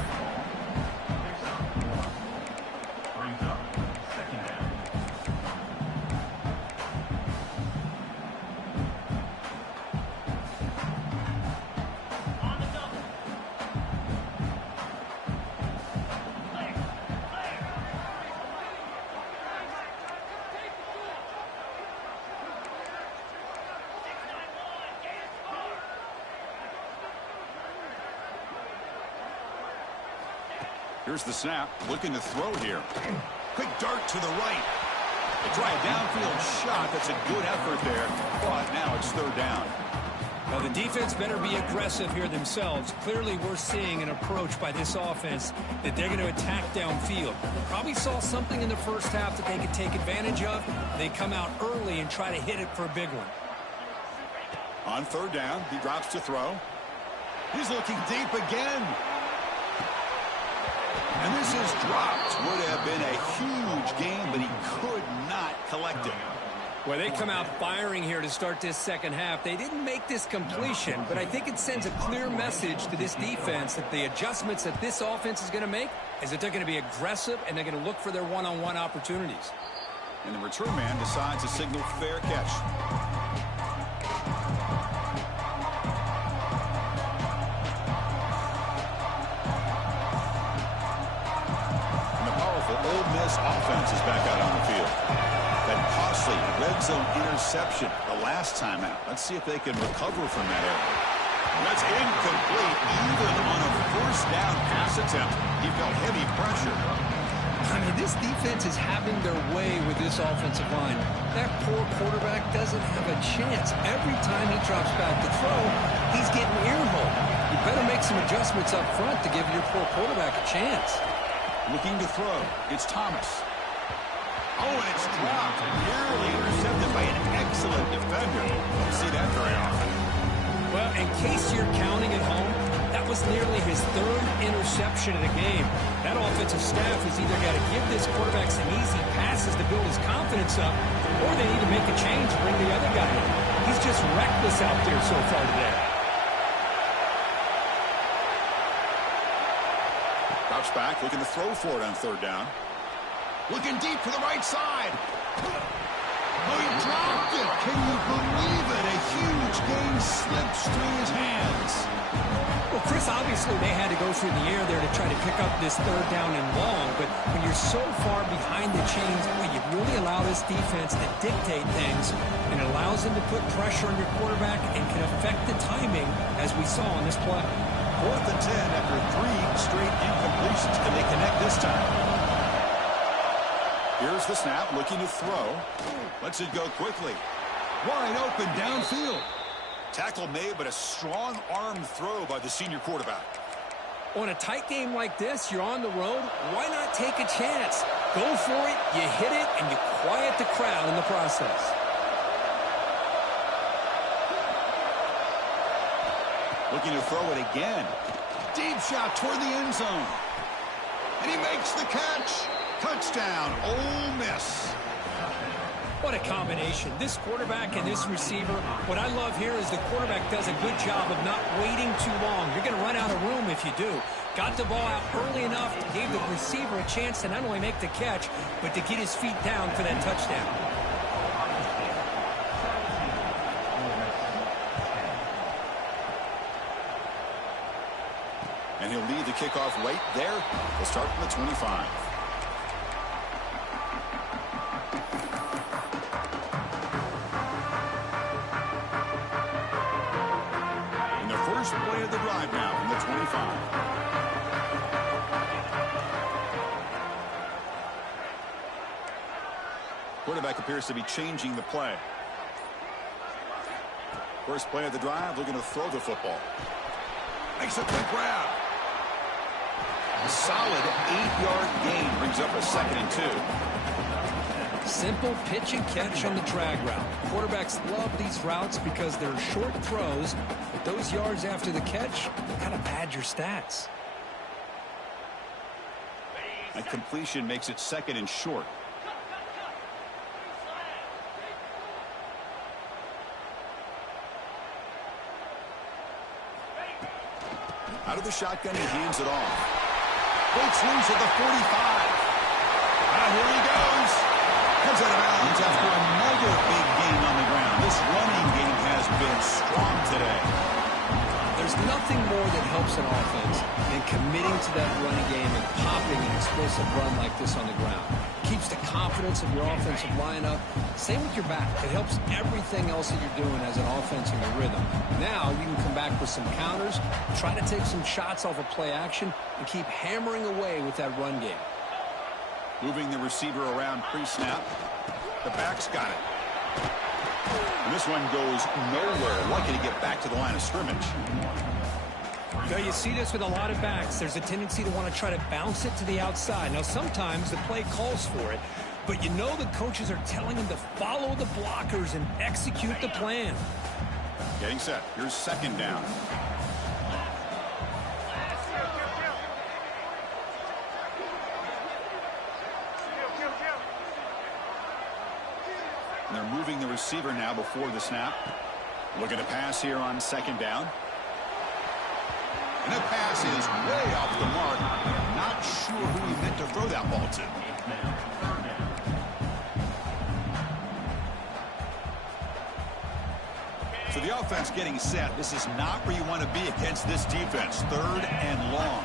Here's the snap, looking to throw here. Quick dart to the right. They try a downfield shot. That's a good effort there, but now it's 3rd down. Well, the defense better be aggressive here themselves. Clearly, we're seeing an approach by this offense that they're going to attack downfield. Probably saw something in the first half that they could take advantage of. They come out early and try to hit it for a big one. On 3rd down, he drops to throw. He's looking deep again. And this is dropped. Would have been a huge game, but he could not collect it. Well, they come out firing here to start this second half. They didn't make this completion, but I think it sends a clear message to this defense that the adjustments that this offense is going to make is that they're going to be aggressive and they're going to look for their one-on-one opportunities. And the return man decides to signal fair catch. Ole Miss offense is back out on the field. That costly red zone interception the last time out. Let's see if they can recover from that error. That's incomplete. Even on a 1st down pass attempt, he felt heavy pressure. I mean, this defense is having their way with this offensive line. That poor quarterback doesn't have a chance. Every time he drops back to throw, he's getting earholed. You better make some adjustments up front to give your poor quarterback a chance. Looking to throw. It's Thomas. Oh, and it's dropped. Nearly intercepted by an excellent defender. Don't see that very often. Well, in case you're counting at home, that was nearly his 3rd interception in a game. That offensive staff has either got to give this quarterback some easy passes to build his confidence up, or they need to make a change and bring the other guy in. He's just reckless out there so far today. Drops back, looking to throw for it on 3rd down. Looking deep to the right side. Oh, he dropped it. Can you believe it? A huge gain slips through his hands. Well, Chris, obviously they had to go through the air there to try to pick up this 3rd down and long, but when you're so far behind the chains, boy, you really allow this defense to dictate things, and it allows them to put pressure on your quarterback and can affect the timing, as we saw on this play. 4th and 10 after 3 straight incompletions. Can they connect this time? Here's the snap, looking to throw. Lets it go quickly. Wide open downfield. Tackle made, but a strong arm throw by the senior quarterback. On a tight game like this, you're on the road. Why not take a chance? Go for it, you hit it, and you quiet the crowd in the process. Looking to throw it again. Deep shot toward the end zone. And he makes the catch. Touchdown, Ole Miss. What a combination. This quarterback and this receiver. What I love here is the quarterback does a good job of not waiting too long. You're going to run out of room if you do. Got the ball out early enough, gave the receiver a chance to not only make the catch, but to get his feet down for that touchdown. And he'll lead the kickoff right there. We'll start from the 25. And the first play of the drive now from the 25. Quarterback appears to be changing the play. First play of the drive, looking to throw the football. Makes a quick grab. A solid 8-yard gain brings up a 2nd and 2. Simple pitch and catch on the drag route. Quarterbacks love these routes because they're short throws, but those yards after the catch kind of pad your stats. A completion makes it 2nd and short. Out of the shotgun, he hands it off. Breaks loose at the 45. Here he goes. Comes out of bounds after another big gain on the ground. This running game has been strong today. There's nothing more that helps an offense than committing to that running game and popping an explosive run like this on the ground. Keeps the confidence of your offensive lineup. Same with your back. It helps everything else that you're doing as an offense in your rhythm. Now you can come back with some counters, try to take some shots off of play action, and keep hammering away with that run game. Moving the receiver around pre-snap. The back's got it. And this one goes nowhere. Lucky to get back to the line of scrimmage. You see this with a lot of backs. There's a tendency to want to try to bounce it to the outside. Now, sometimes the play calls for it, but you know the coaches are telling them to follow the blockers and execute the plan. Getting set. Here's 2nd down. And they're moving the receiver now before the snap. Looking to pass here on 2nd down. And that pass is way off the mark. Not sure who he meant to throw that ball to. So the offense getting set. This is not where you want to be against this defense. 3rd and long.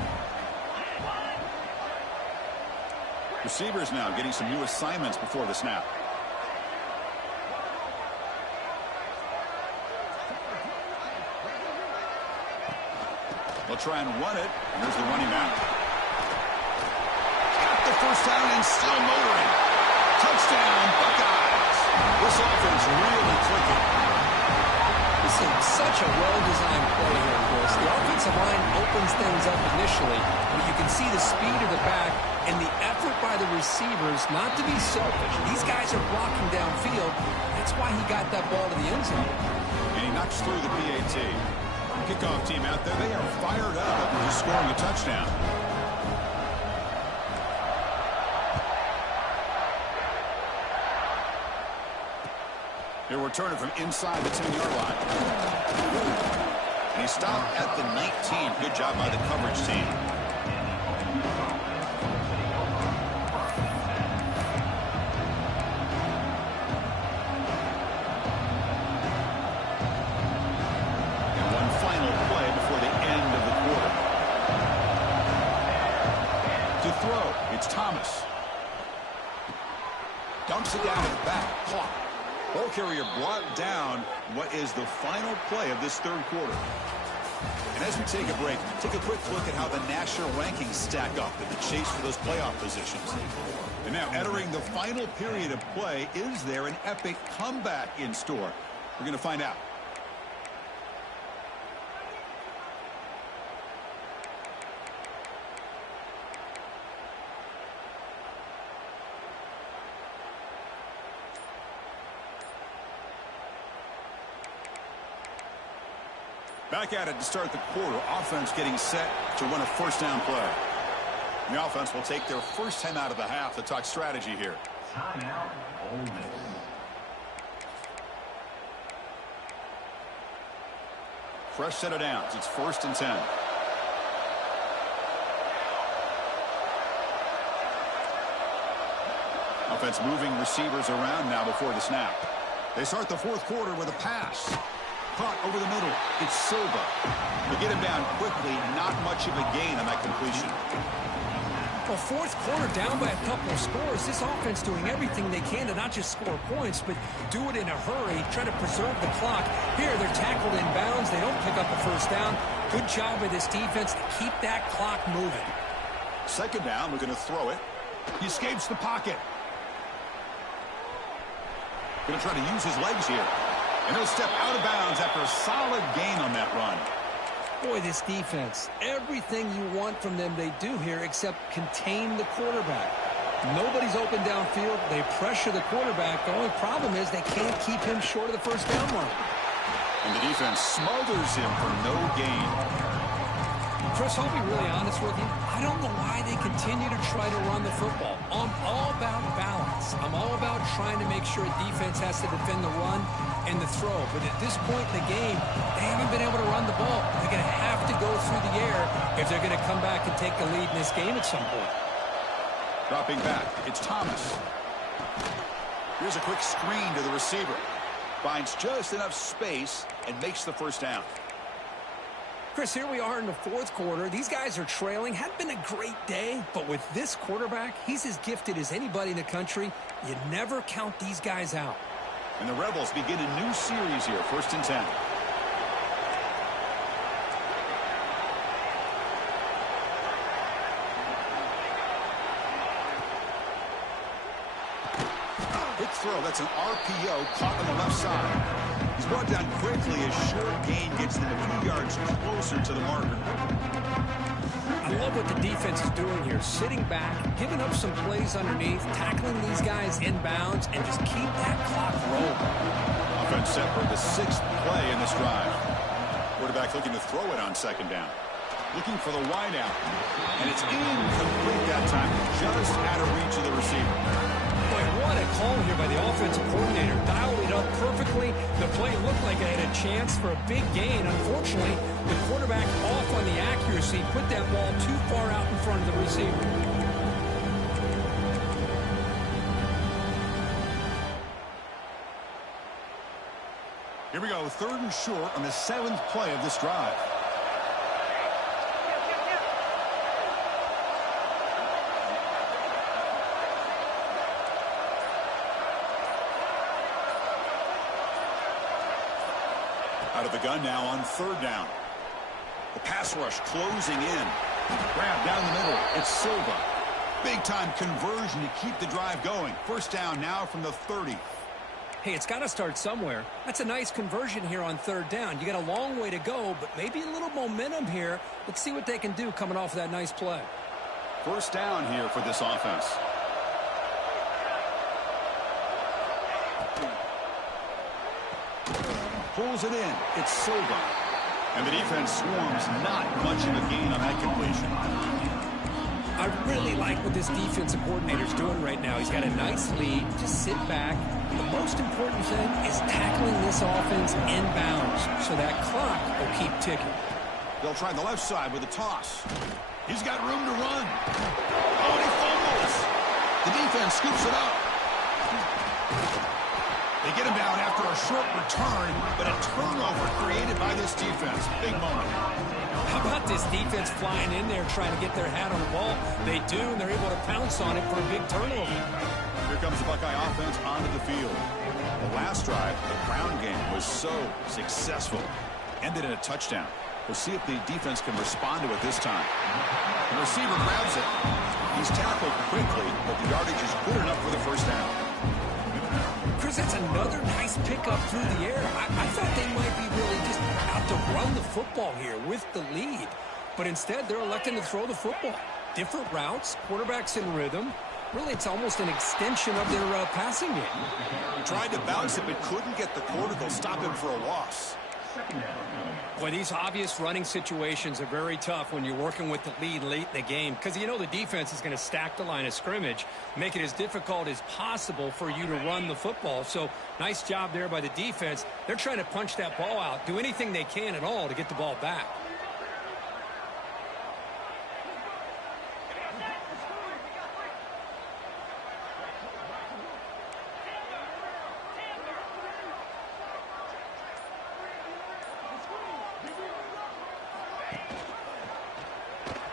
Receivers now getting some new assignments before the snap. They'll try and run it. Here's the running back. Got the 1st down and still motoring. Touchdown, Buckeyes. This offense really clicking. This is such a well-designed play here, Chris. The offensive line opens things up initially, but you can see the speed of the back and the effort by the receivers not to be selfish. These guys are blocking downfield. That's why he got that ball to the end zone. And he knocks through the PAT. Kickoff team out there, they are fired up and just scoring a touchdown. He'll return it from inside the 10-yard line. And he stopped at the 19. Good job by the coverage team. Thomas dumps it down in the back. Caught. Ball carrier brought down. What is the final play of this 3rd quarter? And as we take a break, take a quick look at how the national rankings stack up in the chase for those playoff positions. And now entering the final period of play, is there an epic comeback in store? We're going to find out. Back at it to start the quarter. Offense getting set to run a 1st down play. The offense will take their first time out of the half to talk strategy here. Timeout, Ole Miss. Fresh set of downs. It's 1st and 10. Offense moving receivers around now before the snap. They start the 4th quarter with a pass. Caught over the middle. It's Silva. They get him down quickly. Not much of a gain on that completion. Well, 4th quarter down by a couple of scores. This offense doing everything they can to not just score points, but do it in a hurry, try to preserve the clock. Here, they're tackled in bounds. They don't pick up a 1st down. Good job by this defense to keep that clock moving. 2nd down, looking to throw it. He escapes the pocket. Going to try to use his legs here. And he'll step out of bounds after a solid gain on that run. Boy, this defense, everything you want from them they do here except contain the quarterback. Nobody's open downfield. They pressure the quarterback. The only problem is they can't keep him short of the first down mark. And the defense smothers him for no gain. Chris, I'll be really honest with you. I don't know why they continue to try to run the football. I'm all about balance. I'm all about trying to make sure a defense has to defend the run and the throw. But at this point in the game, they haven't been able to run the ball. They're going to have to go through the air if they're going to come back and take the lead in this game at some point. Dropping back, it's Thomas. Here's a quick screen to the receiver. Finds just enough space and makes the first down. Chris, here we are in the fourth quarter. These guys are trailing. Hadn't been a great day, but with this quarterback, he's as gifted as anybody in the country. You never count these guys out. And the Rebels begin a new series here, 1st and 10. Big throw. That's an RPO caught on the left side. He's brought down quickly as short gain gets them a few yards closer to the marker. I love what the defense is doing here. Sitting back, giving up some plays underneath, tackling these guys inbounds, and just keep that clock rolling. Offense set for the 6th play in this drive. Quarterback looking to throw it on 2nd down. Looking for the wide out. And it's incomplete that time. Just out of reach of the receiver. Boy, what a call here by the offensive coordinator. Dialed it up perfectly. The play looked like it had a chance for a big gain. Unfortunately, the quarterback off on the accuracy, put that ball too far out in front of the receiver. Here we go, 3rd and short on the 7th play of this drive. Out of the gun now on 3rd down. The pass rush closing in. Grab down the middle. It's Silva. Big-time conversion to keep the drive going. 1st down now from the 30. Hey, it's got to start somewhere. That's a nice conversion here on 3rd down. You got a long way to go, but maybe a little momentum here. Let's see what they can do coming off of that nice play. 1st down here for this offense. Pulls it in. It's Silva. And the defense swarms. Not much of a gain on that completion. I really like what this defensive coordinator's doing right now. He's got a nice lead. Just sit back. The most important thing is tackling this offense inbounds so that clock will keep ticking. They'll try the left side with a toss. He's got room to run. Oh, and he fumbles. The defense scoops it up. They get him down after a short return, but a turnover created by this defense. Big moment. How about this defense flying in there trying to get their hat on the ball? They do, and they're able to pounce on it for a big turnover. Here comes the Buckeye offense onto the field. The last drive, the ground game, was so successful. Ended in a touchdown. We'll see if the defense can respond to it this time. The receiver grabs it. He's tackled quickly, but the yardage is good enough for the 1st down. Chris, that's another nice pickup through the air. I thought they might be really just out to run the football here with the lead. But instead, they're electing to throw the football. Different routes, quarterbacks in rhythm. Really, it's almost an extension of their passing game. Tried to bounce it, but couldn't get the quarter to stop him for a loss. Boy, these obvious running situations are very tough when you're working with the lead late in the game because you know the defense is going to stack the line of scrimmage, make it as difficult as possible for you to run the football. So nice job there by the defense. They're trying to punch that ball out, do anything they can at all to get the ball back.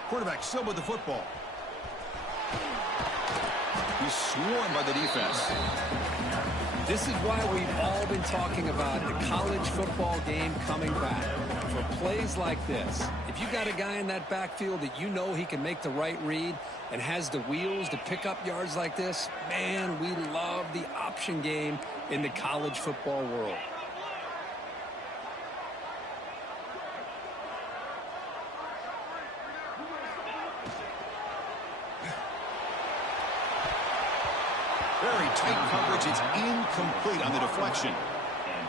Quarterback still with the football. He's swarmed by the defense. This is why we've all been talking about the college football game coming back. For plays like this, if you got a guy in that backfield that you know he can make the right read and has the wheels to pick up yards like this, man, we love the option game in the college football world. Very tight coverage. It's incomplete on the deflection.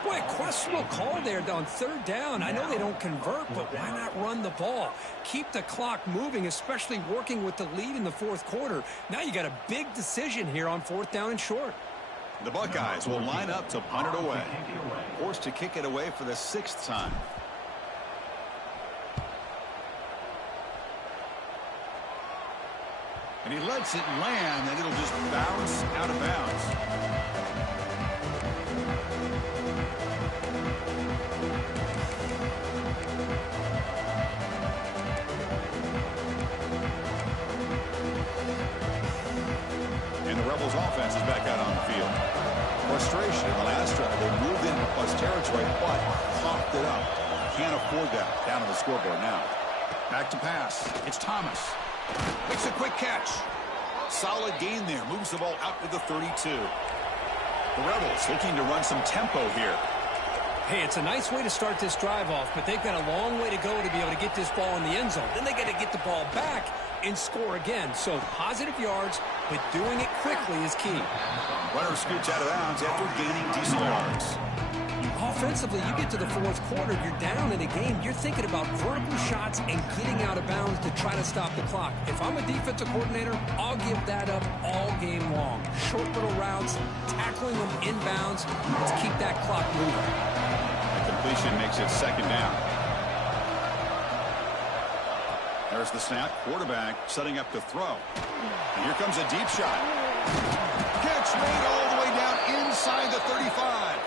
Boy, a questionable call there on third down. I know they don't convert, but why not run the ball? Keep the clock moving, especially working with the lead in the fourth quarter. Now you got a big decision here on fourth down and short. The Buckeyes will line up to punt it away. Forced to kick it away for the 6th time. And he lets it land, and it'll just bounce out of bounds. And the Rebels offense is back out on the field. Frustration in the last drive. They moved into plus territory, but popped it up. Can't afford that down on the scoreboard now. Back to pass. It's Thomas. Makes a quick catch. Solid gain there. Moves the ball out to the 32. The Rebels looking to run some tempo here. Hey, it's a nice way to start this drive off, but they've got a long way to go to be able to get this ball in the end zone. Then they got to get the ball back and score again. So positive yards, but doing it quickly is key. Runner scoots out of bounds after gaining decent yards. Offensively, you get to the fourth quarter, you're down in a game. You're thinking about vertical shots and getting out of bounds to try to stop the clock. If I'm a defensive coordinator, I'll give that up all game long. Short little routes, tackling them inbounds. Let's keep that clock moving. The completion makes it 2nd down. There's the snap. Quarterback setting up to throw. And here comes a deep shot. Catch made all the way down inside the 35.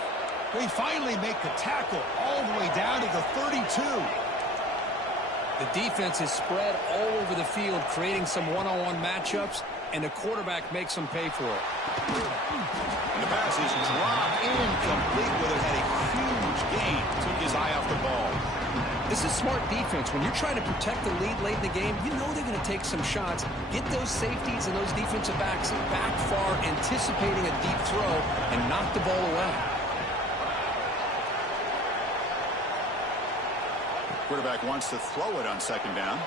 They finally make the tackle all the way down to the 32. The defense is spread all over the field, creating some one-on-one matchups, and the quarterback makes them pay for it. And the pass is dropped incomplete, where it had a huge gain. Took his eye off the ball. This is smart defense. When you're trying to protect the lead late in the game, you know they're going to take some shots. Get those safeties and those defensive backs back far, anticipating a deep throw, and knock the ball away. Quarterback wants to throw it on 2nd down.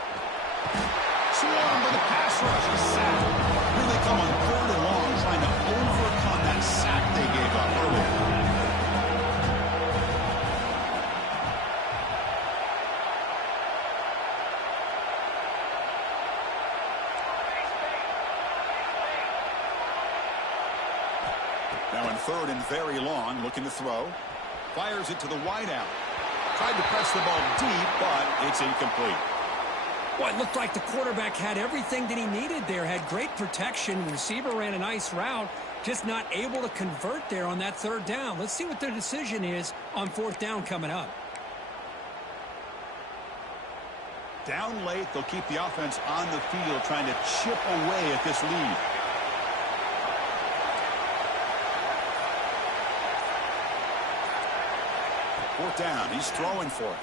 Swarmed by the pass rush. He's sacked. Here they come on 3rd and long, trying to overcome that sack they gave up earlier. Now in 3rd and very long, looking to throw. Fires it to the wideout. Tried to press the ball deep, but it's incomplete. Well, it looked like the quarterback had everything that he needed there. Had great protection. The receiver ran a nice route. Just not able to convert there on that 3rd down. Let's see what their decision is on 4th down coming up. Down late, they'll keep the offense on the field, trying to chip away at this lead. Fourth down. He's throwing for it.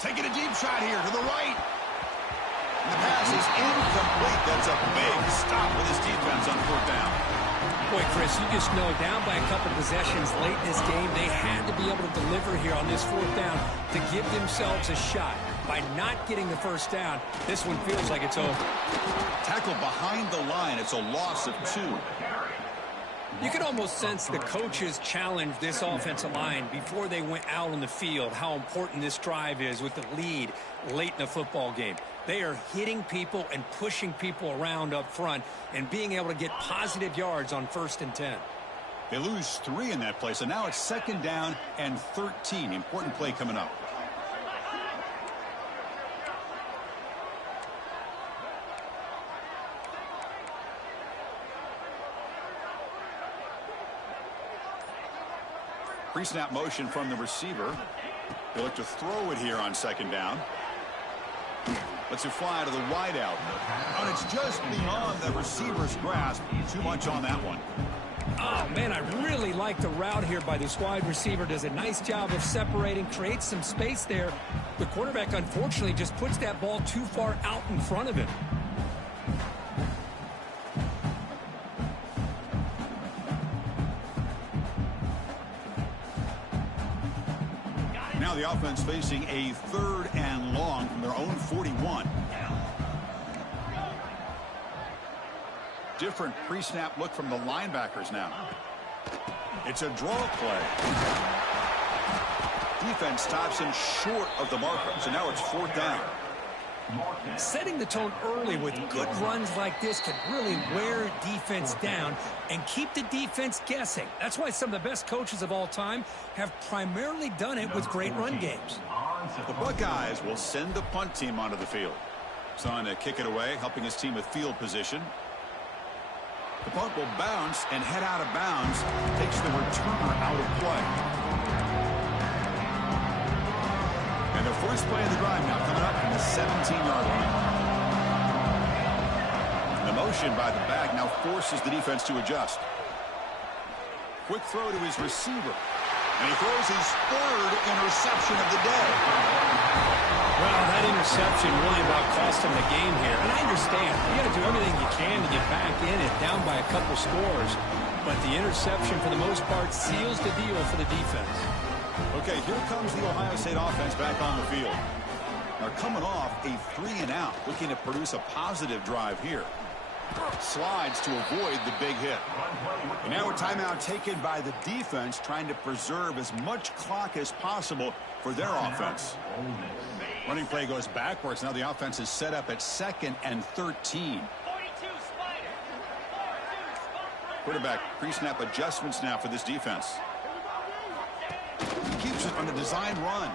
Taking a deep shot here to the right. And the pass is incomplete. That's a big stop with his defense on 4th down. Boy, Chris, you just know down by a couple possessions late in this game, they had to be able to deliver here on this 4th down to give themselves a shot. By not getting the 1st down, this one feels like it's over. Tackle behind the line. It's a loss of 2. You can almost sense the coaches challenged this offensive line before they went out on the field, how important this drive is with the lead late in the football game. They are hitting people and pushing people around up front and being able to get positive yards on 1st and 10. They lose 3 in that play, so now it's 2nd down and 13. Important play coming up. Pre-snap motion from the receiver. They look to throw it here on 2nd down. Lets it fly to the wideout. And it's just beyond the receiver's grasp. Too much on that one. Oh, man, I really like the route here by this wide receiver. Does a nice job of separating, creates some space there. The quarterback, unfortunately, just puts that ball too far out in front of him. Now the offense facing a 3rd and long from their own 41. different pre-snap look from the linebackers now. It's a draw play. Defense stops him short of the marker, so now it's 4th down. Setting the tone early with good runs like this can really wear defense down and keep the defense guessing. That's why some of the best coaches of all time have primarily done it with great run games. The Buckeyes will send the punt team onto the field. Son to kick it away, helping his team with field position. The punt will bounce and head out of bounds. Takes the returner out of play. And the first play of the drive now coming up from the 17-yard line. And the motion by the back now forces the defense to adjust. Quick throw to his receiver. And he throws his 3rd interception of the day. Well, that interception really about cost him the game here. And I understand. You got to do everything you can to get back in it, down by a couple scores. But the interception, for the most part, seals the deal for the defense. Okay, here comes the Ohio State offense back on the field. They're coming off a 3-and-out, looking to produce a positive drive here. Slides to avoid the big hit. And now a timeout taken by the defense, trying to preserve as much clock as possible for their offense. Running play goes backwards. Now the offense is set up at 2nd and 13. Quarterback pre-snap adjustments now for this defense. He keeps it on the design run.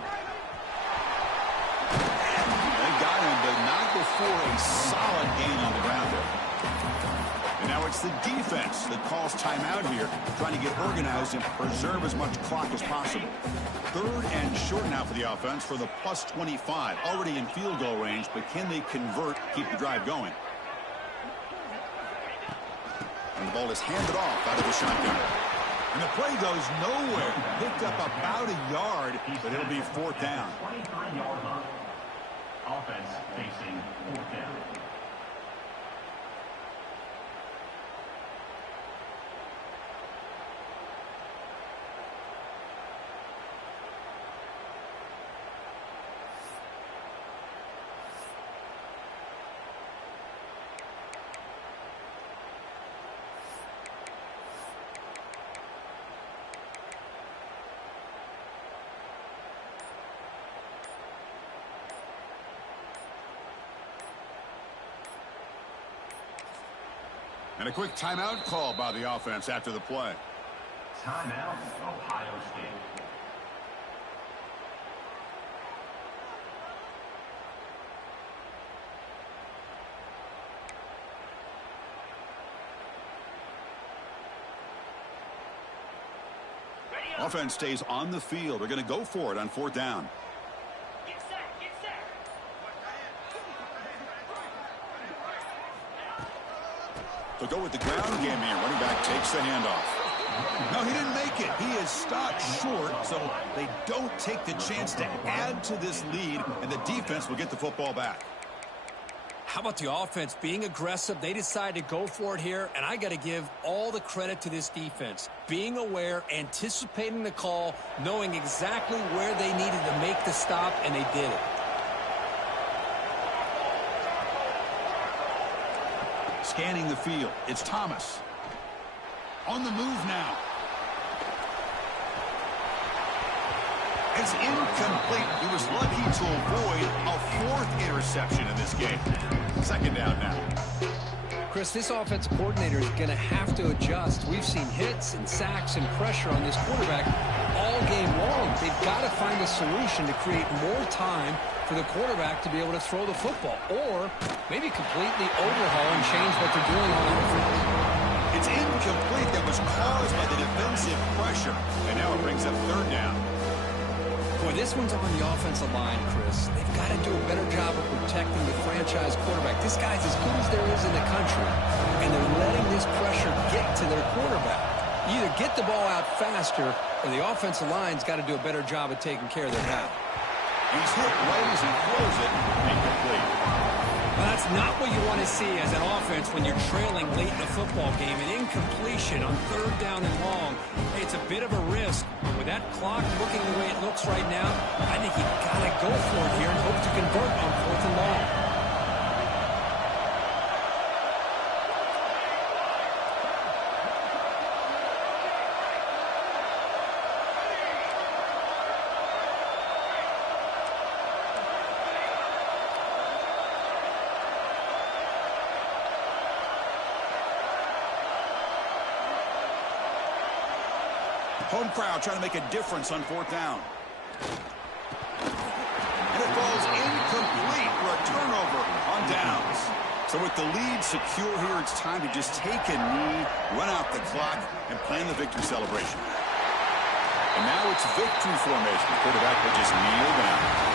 They got him, but not before a solid gain on the ground there. And now it's the defense that calls timeout here, trying to get organized and preserve as much clock as possible. 3rd and short now for the offense for the +25. Already in field goal range, but can they convert, keep the drive going? And the ball is handed off out of the shotgun. And the play goes nowhere. Picked up about a yard, but it'll be 4th down. 23-yard line. Offense facing 4th down. And a quick timeout call by the offense after the play. Timeout, Ohio State. Offense stays on the field. They're going to go for it on 4th down. They'll go with the ground game here. Running back takes the handoff. No, he didn't make it. He is stopped short, so they don't take the chance to add to this lead, and the defense will get the football back. How about the offense being aggressive? They decide to go for it here, and I got to give all the credit to this defense. Being aware, anticipating the call, knowing exactly where they needed to make the stop, and they did it. Scanning the field, it's Thomas. On the move now. It's incomplete. He was lucky to avoid a 4th interception in this game. 2nd down now. Chris, this offensive coordinator is going to have to adjust. We've seen hits and sacks and pressure on this quarterback all game long. They've got to find a solution to create more time for the quarterback to be able to throw the football, or maybe completely overhaul and change what they're doing on offense. It's incomplete. That was caused by the defensive pressure. And now it brings up 3rd down. Boy, this one's on the offensive line, Chris. They've got to do a better job of protecting the franchise quarterback. This guy's as good as there is in the country, and they're letting this pressure get to their quarterback. You either get the ball out faster, or the offensive line's got to do a better job of taking care of their guy. He's hit right as he throws it. Incomplete. Well, that's not what you want to see as an offense when you're trailing late in a football game. An incompletion on 3rd down and long. Hey, it's a bit of a risk. With that clock looking the way it looks right now, I think you've got to go for it here and hope to convert on 4th and long. Home crowd trying to make a difference on 4th down. And it falls incomplete for a turnover on downs. So with the lead secure here, it's time to just take a knee, run out the clock, and plan the victory celebration. And now it's victory formation. The quarterback will just kneel down.